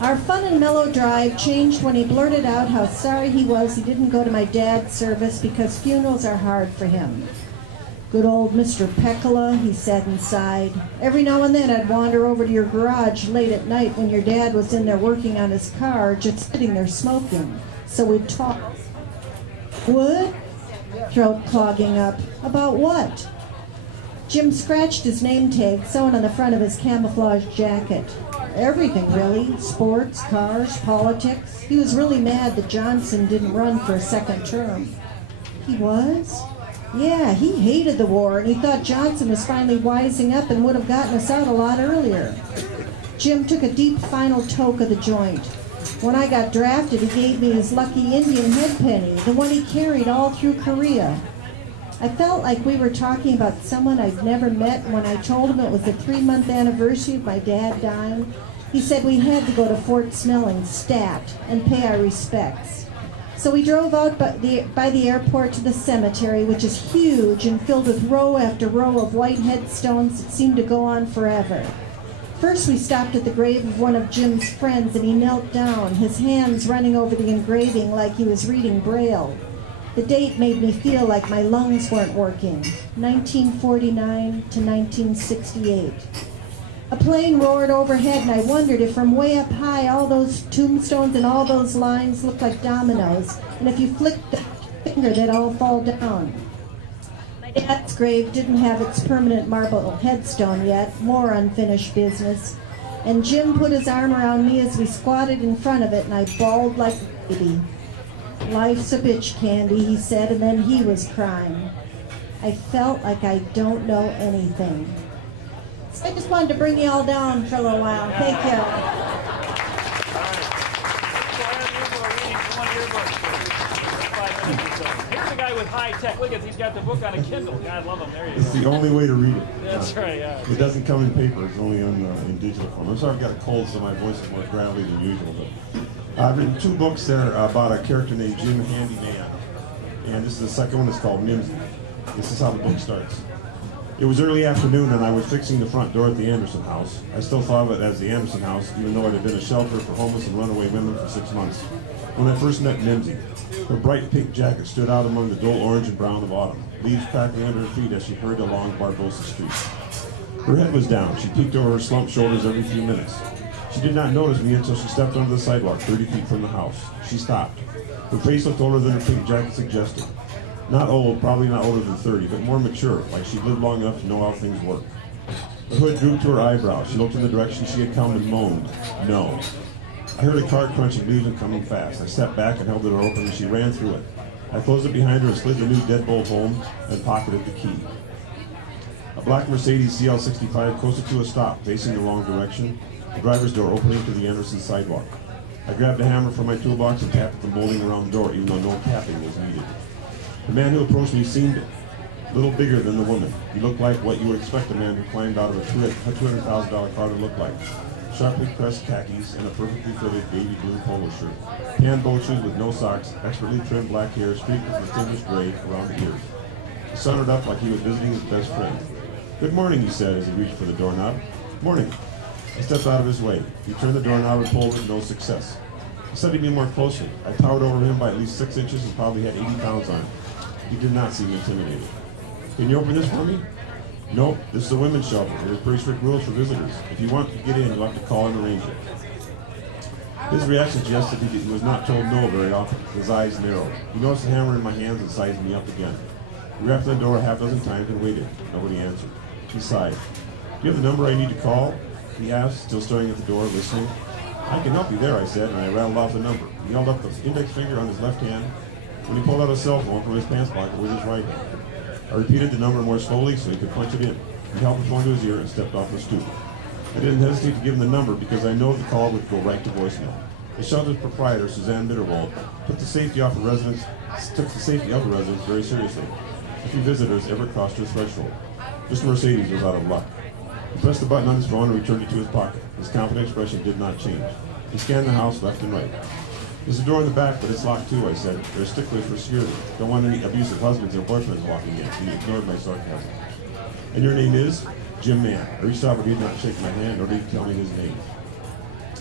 Our fun and mellow drive changed when he blurted out how sorry he was he didn't go to my dad's service because funerals are hard for him. "Good old Mr. Peccola," he said and sighed. "Every now and then I'd wander over to your garage late at night when your dad was in there working on his car, just sitting there smoking. So we'd talk." "Would?" Throat clogging up. "About what?" Jim scratched his name tag sewn on the front of his camouflage jacket. "Everything, really. Sports, cars, politics. He was really mad that Johnson didn't run for a second term." "He was?" "Yeah, he hated the war, and he thought Johnson was finally wising up and would have gotten us out a lot earlier." Jim took a deep final toke of the joint. "When I got drafted, he gave me his lucky Indian head penny, the one he carried all through Korea. I felt like we were talking about someone I'd never met, and when I told him it was the 3-month anniversary of my dad dying, he said we had to go to Fort Snelling, Stat, and pay our respects. So we drove out by the airport to the cemetery, which is huge and filled with row after row of white headstones that seemed to go on forever. First we stopped at the grave of one of Jim's friends, and he knelt down, his hands running over the engraving like he was reading Braille. The date made me feel like my lungs weren't working. 1949 to 1968. A plane roared overhead, and I wondered if from way up high all those tombstones and all those lines looked like dominoes, and if you flicked the finger they'd all fall down. My dad's grave didn't have its permanent marble headstone yet, more unfinished business, and Jim put his arm around me as we squatted in front of it, and I bawled like a baby. "Life's a bitch, Candy," he said, and then he was crying. I felt like I don't know anything. So I just wanted to bring you all down for a little while. Thank you. Here's a guy with high tech. Look at, he's got the book on a Kindle. God love him. There you It's go. the only way to read it. That's right. Yeah. It doesn't come in paper. It's only in digital form. I'm sorry I've got a cold, so my voice is more gravelly than usual. But I've written 2 books there about a character named Jim Handyman, and this is the second one. It's called Mimsy. This is how the book starts. It was early afternoon, and I was fixing the front door at the Anderson house. I still thought of it as the Anderson house, even though it had been a shelter for homeless and runaway women for 6 months. When I first met Mimsy, her bright pink jacket stood out among the dull orange and brown of autumn, leaves crackling under her feet as she hurried along Barbosa Street. Her head was down. She peeked over her slumped shoulders every few minutes. She did not notice me until she stepped onto the sidewalk 30 feet from the house. She stopped. Her face looked older than her pink jacket suggested. Not old, probably not older than 30, but more mature, like she'd lived long enough to know how things work. The hood drooped to her eyebrows. She looked in the direction she had come and moaned, "No." I heard a car crunching leaves and coming fast. I stepped back and held the door open, and she ran through it. I closed it behind her and slid the new deadbolt home and pocketed the key. A black Mercedes CL65 coasted to a stop, facing the wrong direction, the driver's door opening to the Anderson sidewalk. I grabbed a hammer from my toolbox and tapped the molding around the door, even though no tapping was needed. The man who approached me seemed a little bigger than the woman. He looked like what you would expect a man who climbed out of a $200,000 car to look like. Sharply pressed khakis and a perfectly fitted baby blue polo shirt. Tan boat shoes with no socks, expertly trimmed black hair streaked with distinguished gray around the ears. He sundered up like he was visiting his best friend. "Good morning," he said as he reached for the doorknob. "Morning." I stepped out of his way. He turned the doorknob and pulled with no success. He studied me more closely. I towered over him by at least 6 inches and probably had 80 pounds on him. He did not seem intimidated. "Can you open this for me?" "Nope, this is a women's shelter. There's pretty strict rules for visitors. If you want to get in, you'll have to call and arrange it." His reaction suggested he was not told no very often. His eyes narrowed. He noticed the hammer in my hands and sized me up again. We rapped on the door a half dozen times and waited. Nobody answered. He sighed. "Do you have the number I need to call?" he asked, still staring at the door, listening. "I can help you there," I said, and I rattled off the number. He held up the index finger on his left hand when he pulled out a cell phone from his pants pocket with his right hand. I repeated the number more slowly so he could punch it in. He held the phone to his ear and stepped off the stoop. I didn't hesitate to give him the number because I know the call would go right to voicemail. The shelter's proprietor, Suzanne Mitterwald, took the safety of the residents very seriously. A few visitors ever crossed her threshold. Mr. Mercedes was out of luck. He pressed the button on his phone and returned it to his pocket. His confident expression did not change. He scanned the house left and right. "There's a door in the back, but it's locked too," I said. "There's sticklers for security. Don't want any abusive husbands or boyfriends walking in." He ignored my sarcasm. "And your name is?" "Jim Mann." I reached out, but he did not shake my hand, nor did he tell me his name.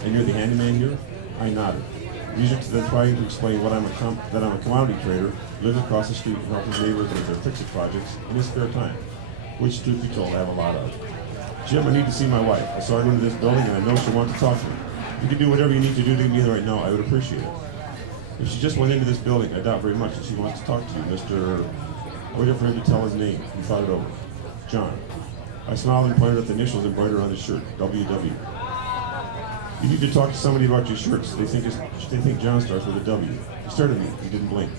"And you're the handyman here?" I nodded. Leisure to then trying to explain that I'm a commodity trader, lives across the street and helps his neighbors with their fix-it projects in his spare time, which, truth be told, I have a lot of. "Jim, I need to see my wife. I saw her into this building, and I know she'll want to talk to me. If you could do whatever you need to do to me right now, I would appreciate it." "If she just went into this building, I doubt very much that she wants to talk to you, Mr. I waited for him to tell his name. He thought it over. "John." I smiled and pointed at the initials embroidered on his shirt, WW. "You need to talk to somebody about your shirts. They think John starts with a W." He stared at me. He didn't blink.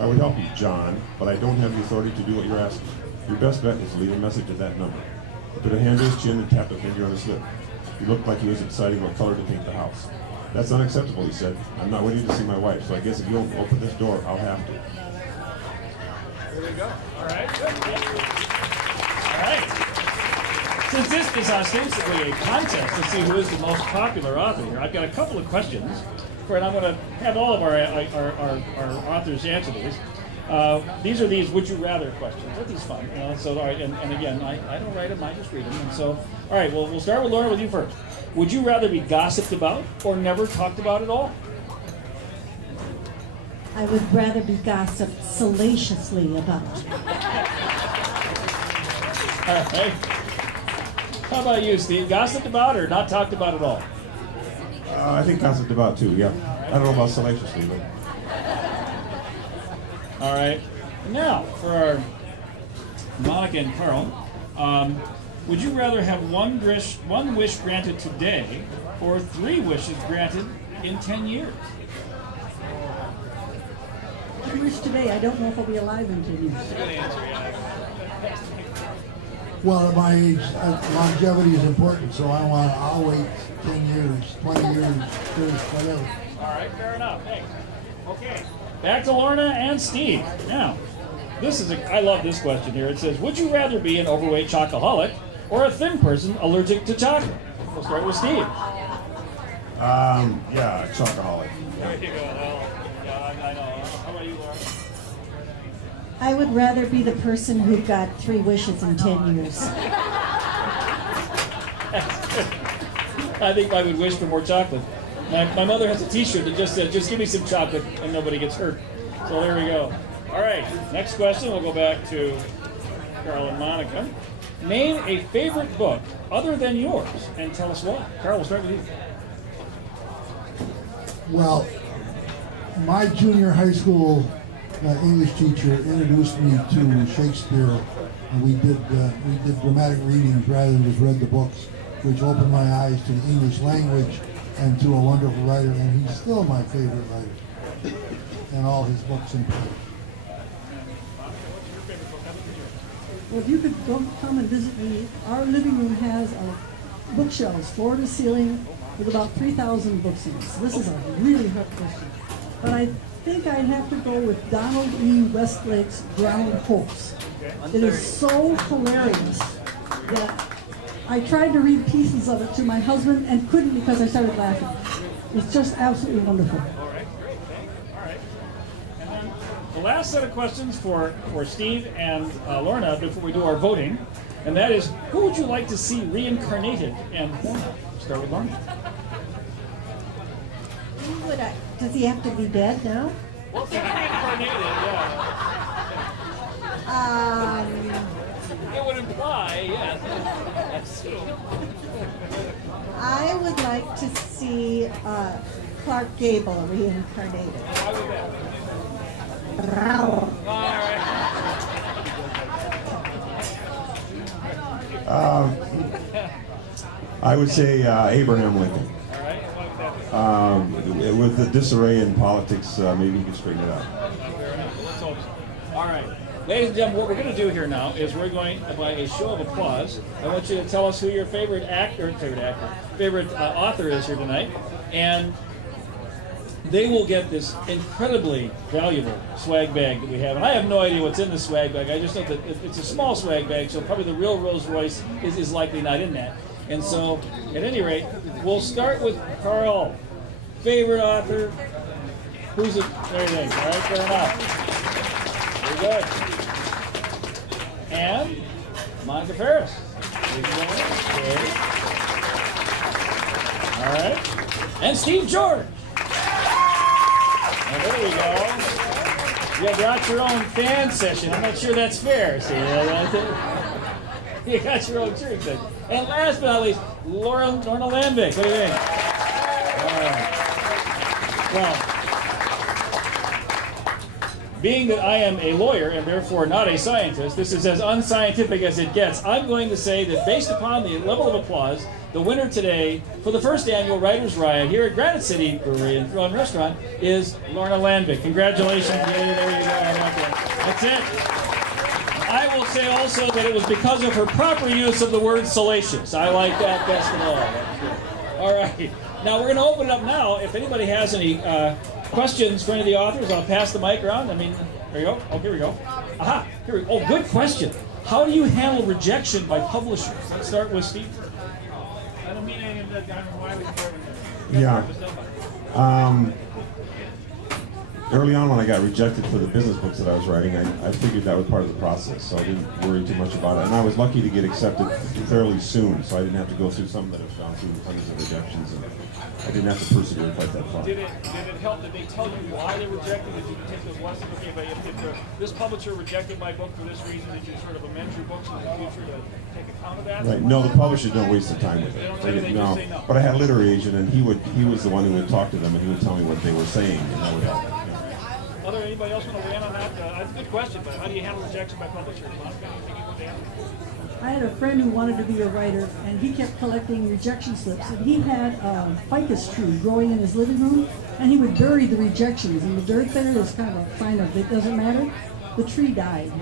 "I would help you, John, but I don't have the authority to do what you're asking. Your best bet is to leave a message at that number." He put a hand to his chin and tapped a finger on his lip. He looked like he was deciding what color to paint the house. "That's unacceptable," he said. "I'm not waiting to see my wife, so I guess if you'll open this door, I'll have to." There we go. All right, good. All right. Since this is ostensibly a contest to see who is the most popular author here, I've got a couple of questions for it. I'm going to have all of our authors answer these. These are these would you rather questions. Aren't these fun? So, all right, and again, I don't write them, I just read them. And so, all right, well, we'll start with Lorna, with you first. Would you rather be gossiped about or never talked about at all? I would rather be gossiped salaciously about. All right. How about you, Steve? Gossiped about or not talked about at all? I think gossiped about too, yeah. I don't know about salaciously, but... All right. Now, for our Monica and Carl, would you rather have one wish granted today or 3 wishes granted in 10 years? I wish today, I don't know if I'll be alive in 10 years. Good answer, yeah. Well, at my age, longevity is important, so I'll wait 10 years, 20 years, 30, whatever. All right, fair enough. Thanks. Okay. Back to Lorna and Steve. Now, I love this question here. It says, would you rather be an overweight chocoholic or a thin person allergic to chocolate? We'll start with Steve. Yeah, chocoholic. There you go. Yeah, I know. How about you, Laura? I would rather be the person who got 3 wishes in 10 years. I think I would wish for more chocolate. My mother has a T-shirt that just said, just give me some chocolate and nobody gets hurt. So there we go. All right, next question. We'll go back to Carl and Monica. Name a favorite book other than yours and tell us why. Carl, we'll start with you. Well, my junior high school English teacher introduced me to Shakespeare, and we did dramatic readings rather than just read the books, which opened my eyes to the English language and to a wonderful writer, and he's still my favorite writer, and all his books and plays. Well, if you could come and visit me, our living room has bookshelves, floor to ceiling, with about 3,000 books in it. So this is a really hard question. But I think I'd have to go with Donald E. Westlake's Ground Hopes. It is so hilarious that I tried to read pieces of it to my husband and couldn't because I started laughing. It's just absolutely wonderful. All right, great. All right. And then the last set of questions for Steve and Lorna before we do our voting, and that is, who would you like to see reincarnated and why? Start with Lorna. Does he have to be dead now? Well, reincarnated, yeah. It would imply, yes. I would like to see Clark Gable reincarnated. Why would that? Rawr. All right. I would say Abraham Lincoln. All right. Why would that be? With the disarray in politics, maybe he can straighten it out. Fair enough. Let's hope so. All right. Ladies and gentlemen, what we're going to do here now is we're going, by a show of applause, I want you to tell us who your favorite author is here tonight, and they will get this incredibly valuable swag bag that we have. And I have no idea what's in the swag bag. I just know that it's a small swag bag, so probably the real Rolls Royce is likely not in that. And so, at any rate, we'll start with Carl. Favorite author? Who's it? There you go. All right, fair enough. Very good. And Monica Ferris. All right. And Steve George. And there we go. You brought your own fan session. I'm not sure that's fair. See, you got your own cheering session. And last but not least, Lorna Landvik. What do you think? All right. Well, being that I am a lawyer and therefore not a scientist, this is as unscientific as it gets. I'm going to say that based upon the level of applause, the winner today for the first annual Writers' Riot here at Granite City Brewery and Restaurant is Lorna Landvik. Congratulations. There you go. That's it. I will say also that it was because of her proper use of the word salacious. I like that best of all. All right. Now we're going to open it up now. If anybody has any questions for any of the authors, I'll pass the mic around. There you go. Oh, here we go. Aha. Here we go. Oh, good question. How do you handle rejection by publishers? Let's start with Steve. I don't mean any of that. Why would you Yeah. early on when I got rejected for the business books that I was writing, I figured that was part of the process, so I didn't worry too much about it. And I was lucky to get accepted fairly soon, so I didn't have to go through some that have gone through hundreds of rejections, and I didn't have to persevere quite that far. Did it help? Did they tell you why they rejected? Did you take those lessons? Okay, but if this publisher rejected my book for this reason, did you sort of amend your books in the future to take account of that? Right. No, the publishers don't waste their time with it. They just say no. But I had a literary agent, and he was the one who would talk to them, and he would tell me what they were saying, and that would help. Yeah. Anybody else want to weigh in on that? That's a good question, but how do you handle rejection by publishers? Monica, anything you want to handle? I had a friend who wanted to be a writer, and he kept collecting rejection slips. And he had a ficus tree growing in his living room, and he would bury the rejections. And the dirt there is kind of a sign of it doesn't matter. The tree died.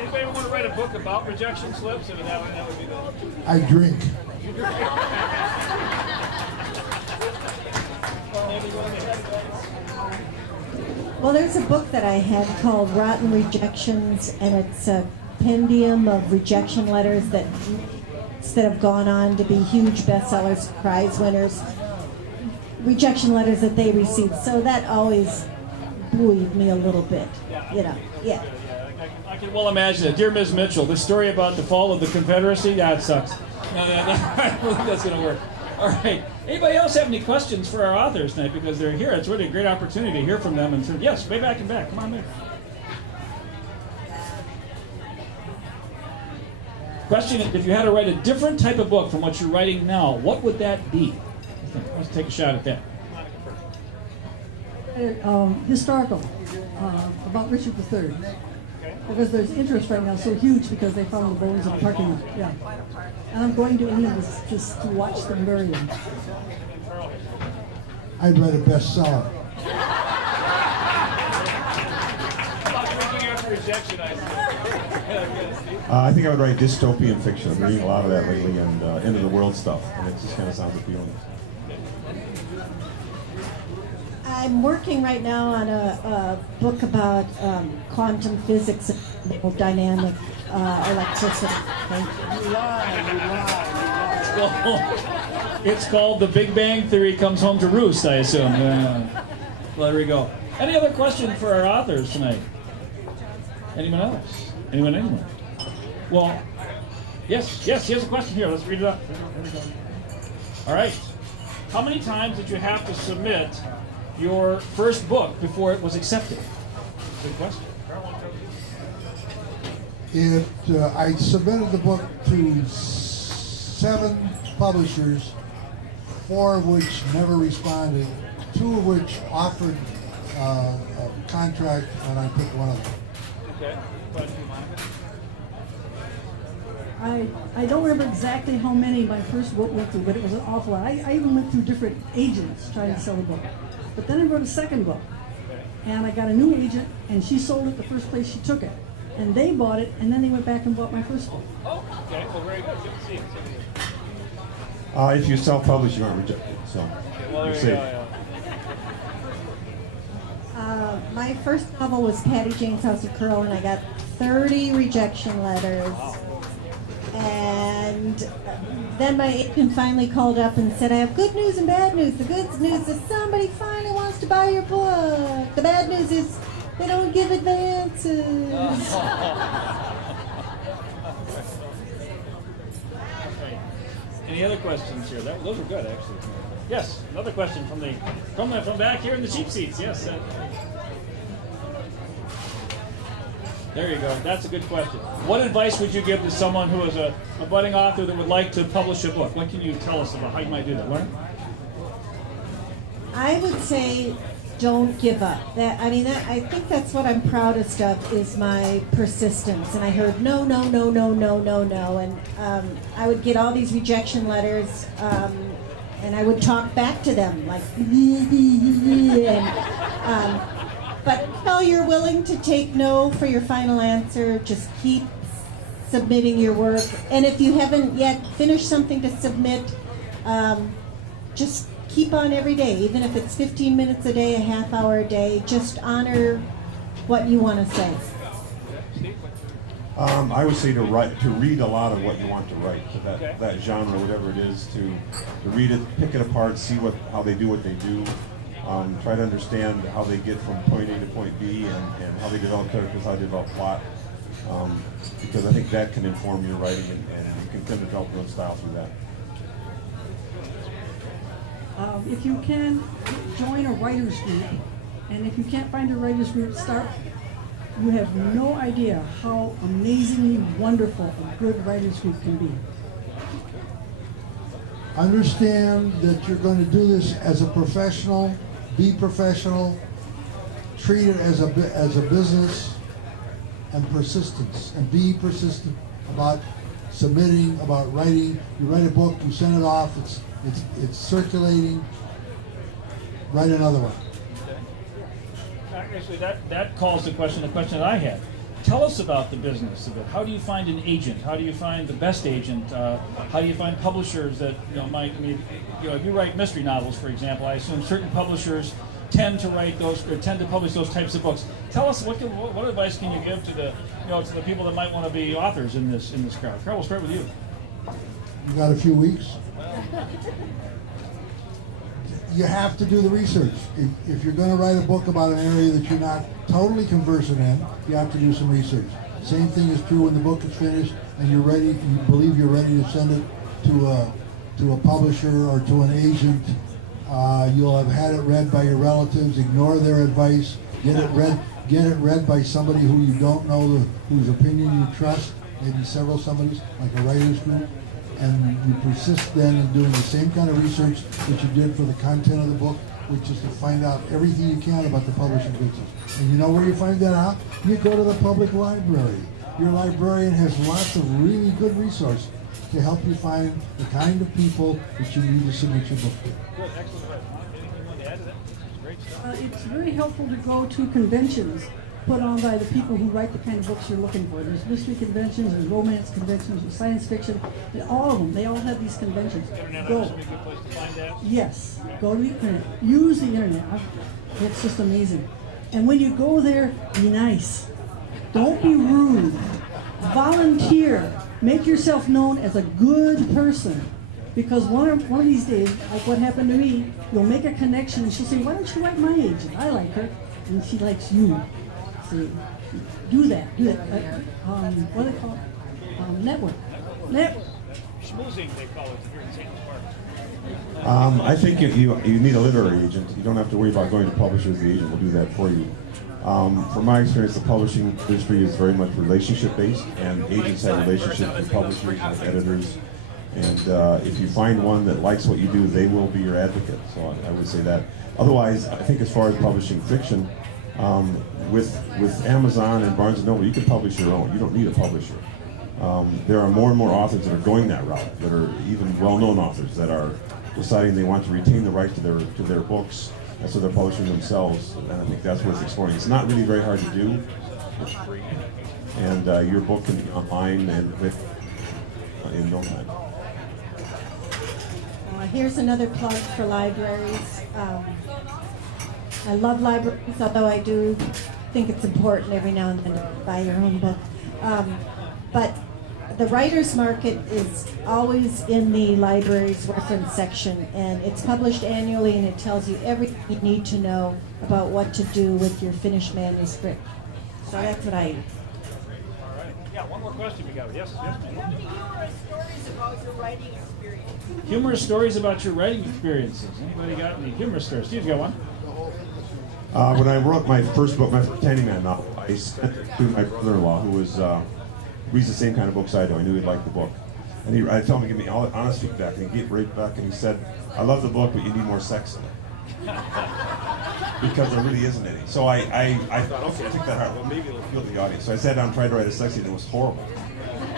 Anybody want to write a book about rejection slips? I mean, that would be the... I drink. Well, there's a book that I had called Rotten Rejections, and it's a compendium of rejection letters that have gone on to be huge bestsellers, prize winners, rejection letters that they received. So that always buoyed me a little bit, yeah. I can well imagine it. Dear Ms. Mitchell, this story about the fall of the Confederacy, that sucks. No, I don't think that's going to work. All right. Anybody else have any questions for our authors tonight? Because they're here. It's really a great opportunity to hear from them. And yes, way back and back. Come on, there. Question, if you had to write a different type of book from what you're writing now, what would that be? Let's take a shot at that. Historical, about Richard III. Because there's interest right now so huge because they found the bones in the parking lot. Yeah. And I'm going to England just to watch them bury them. I'd write a bestseller. I think I would write dystopian fiction. I'm reading a lot of that lately, and end of the world stuff, and it just kind of sounds appealing. I'm working right now on a book about quantum physics and dynamic electricity. Thank you. It's called The Big Bang Theory Comes Home to Roost, I assume. Well, there we go. Any other question for our authors tonight? Anyone else? Anyone? Well, yes, here's a question here. Let's read it up. All right. How many times did you have to submit your first book before it was accepted? Good question. I submitted the book to 7 publishers, 4 of which never responded, 2 of which offered a contract, and I picked one of them. Okay. I don't remember exactly how many my first book went through, but it was an awful lot. I even went through different agents trying to sell the book. But then I wrote a second book, and I got a new agent, and she sold it the first place she took it. And they bought it, and then they went back and bought my first book. Oh, okay. Well, very good. Good to see you. If you self-publish, you aren't rejected, so Well, you're there you safe. go. Yeah. My first novel was Patty Jane's House of Curl, and I got 30 rejection letters. And then my agent finally called up and said, I have good news and bad news. The good news is somebody finally wants to buy your book. The bad news is they don't give advances. Any other questions here? Those were good, actually. Yes, another question from back here in the cheap seats. Yes. There you go. That's a good question. What advice would you give to someone who is a budding author that would like to publish a book? What can you tell us about how you might do that? Lauren? I would say don't give up. I think that's what I'm proudest of is my persistence. And I heard no, and I would get all these rejection letters, and I would talk back to them like, but until you're willing to take no for your final answer, just keep submitting your work. And if you haven't yet finished something to submit, just keep on every day, even if it's 15 minutes a day, a half hour a day. Just honor what you want to say. I would say to read a lot of what you want to write, to that genre, whatever it is, to read it, pick it apart, see how they do what they do, Try to understand how they get from point A to point B, and how they develop characters, how they develop plot. Because I think that can inform your writing, and you can kind of develop your own style through that. If you can, join a writer's group. And if you can't find a writer's group, you have no idea how amazingly wonderful a good writer's group can be. Understand that you're going to do this as a professional. Be professional. Treat it as a business, and persistence. And be persistent about submitting, about writing. You write a book, you send it off. It's circulating. Write another one. Actually, that calls the question that I had. Tell us about the business of it. How do you find an agent? How do you find the best agent? How do you find publishers that might? I mean, if you write mystery novels, for example, I assume certain publishers tend to write those or tend to publish those types of books. Tell us what advice can you give to the people that might want to be authors in this crowd? Carl, we'll start with you. You got a few weeks. You have to do the research. If you're going to write a book about an area that you're not totally conversant in, you have to do some research. Same thing is true when the book is finished and you believe you're ready to send it to a publisher or to an agent. You'll have had it read by your relatives. Ignore their advice. Get it read by somebody who you don't know, whose opinion you trust. Maybe several somebody's, like a writer's group. And you persist then in doing the same kind of research that you did for the content of the book, which is to find out everything you can about the publishing business. And you know where you find that out? You go to the public library. Your librarian has lots of really good resources to help you find the kind of people that you need to submit your book to. Good, excellent advice. Anything you want to add to that? Great stuff. It's very helpful to go to conventions put on by the people who write the kind of books you're looking for. There's mystery conventions, there's romance conventions, there's science fiction. All of them, they all have these conventions. Internet Go. is a good place to find that. Yes, go to the internet. Use the internet. It's just amazing. And when you go there, be nice. Don't be rude. Volunteer. Make yourself known as a good person. Because one of these days, like what happened to me, you'll make a connection and she'll say, why don't you write my agent? I like her. And she likes you. See, do that. What do they call it? Network. Schmoozing, they call it here in St. Louis Park. I think you need a literary agent. You don't have to worry about going to publishers. The agent will do that for you. From my experience, the publishing industry is very much relationship-based, and agents have relationships with publishers and editors. And if you find one that likes what you do, they will be your advocate. So I would say that. Otherwise, I think as far as publishing fiction, with Amazon and Barnes & Noble, you can publish your own. You don't need a publisher. There are more and more authors that are going that route, that are even well-known authors that are deciding they want to retain the right to their books, and so they're publishing themselves. And I think that's worth exploring. It's not really very hard to do. It's free, and your book can be online and in no time. Here's another plug for libraries. I love libraries, although I do think it's important every now and then to buy your own book. But the writer's market is always in the library's reference section, and it's published annually, and it tells you everything you need to know about what to do with your finished manuscript. So that's what I do. All right. Yeah, one more question we got. Yes, ma'am. Humorous stories about your writing experiences. Anybody got any humorous stories? Steve's got one. When I wrote my first book, my first Candyman novel, I sent it to my brother-in-law, who reads the same kind of books I do. I knew he'd like the book. And I told him to give me honest feedback, and he gave right back, and he said, I love the book, but you need more sex in it. Because there really isn't any. So I thought, okay, I took that hard. Well, maybe it'll appeal to the audience. So I sat down and tried to write a sex scene, and it was horrible.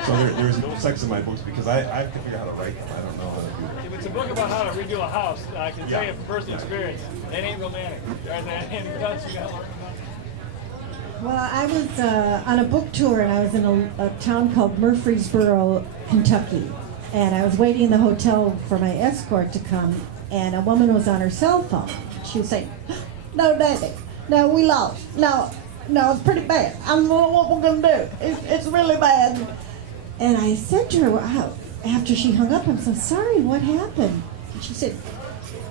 So there's no sex in my books because I have to figure out how to write them. I don't know how to do that. If it's a book about how to redo a house, I can tell you from personal experience, it ain't romantic. And cuts, you gotta learn about. Well, I was on a book tour, and I was in a town called Murfreesboro, Kentucky. And I was waiting in the hotel for my escort to come, and a woman was on her cell phone. She was saying, no, Daddy, no, we lost. No, it's pretty bad. I don't know what we're going to do. It's really bad. And I said to her, wow, after she hung up, I'm so sorry, what happened? And she said,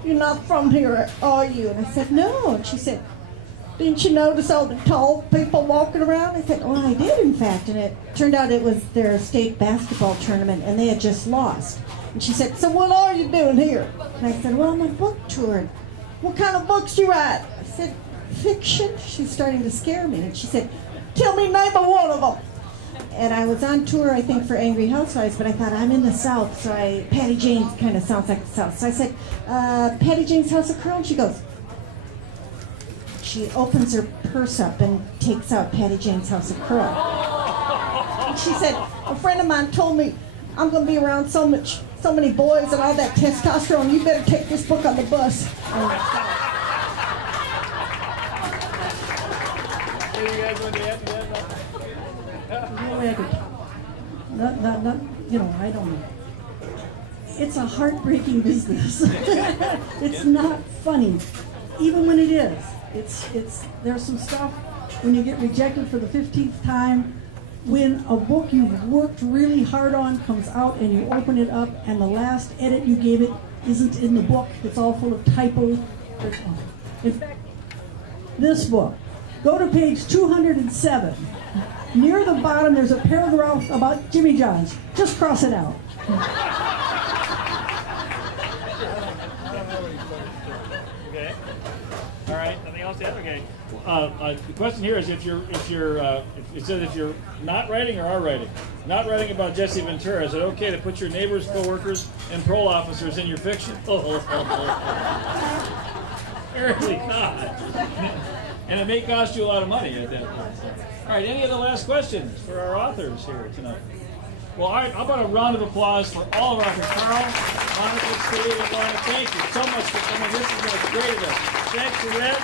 "You're not from here, are you?" And I said, "No." And she said, "Didn't you notice all the tall people walking around?" I said, "Oh, I did, in fact." And it turned out it was their state basketball tournament, and they had just lost. And she said, "So what are you doing here?" And I said, "Well, I'm on book tour." "What kind of books do you write?" I said, "Fiction." She's starting to scare me. And she said, "Tell me name of one of them." And I was on tour, I think, for Angry Housewives, but I thought, I'm in the South, so Patty Jane's kind of sounds like the South. So I said, "Patty Jane's House of Curl?" And she goes, she opens her purse up and takes out Patty Jane's House of Curl. And she said, "A friend of mine told me I'm going to be around so many boys and all that testosterone, you better take this book on the bus." You guys want to add to that? No way I could. Not, you know, I don't know. It's a heartbreaking business. It's not funny, even when it is. There's some stuff when you get rejected for the 15th time, when a book you've worked really hard on comes out and you open it up and the last edit you gave it isn't in the book. It's all full of typos. In fact, this book, go to page 207. Near the bottom, there's a paragraph about Jimmy John's. Just cross it out. Okay. All right. Nothing else yet? Okay. The question here is it says if you're not writing or are writing. Not writing about Jesse Ventura, is it okay to put your neighbors, co-workers, and parole officers in your fiction? Apparently not. And it may cost you a lot of money at that point. All right, any other last questions for our authors here tonight? Well, all right, how about a round of applause for all of our authors? Carl, Monica, Steve, and Lorna, thank you so much for coming. This has been a great event. Thanks to Reg,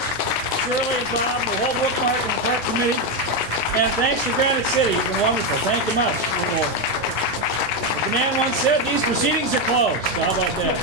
Shirley, and Bob, the whole Bookmark and the Park Committee. And thanks to Granite City. You've been wonderful. Thank you much. As the man once said, these proceedings are closed. So how about that?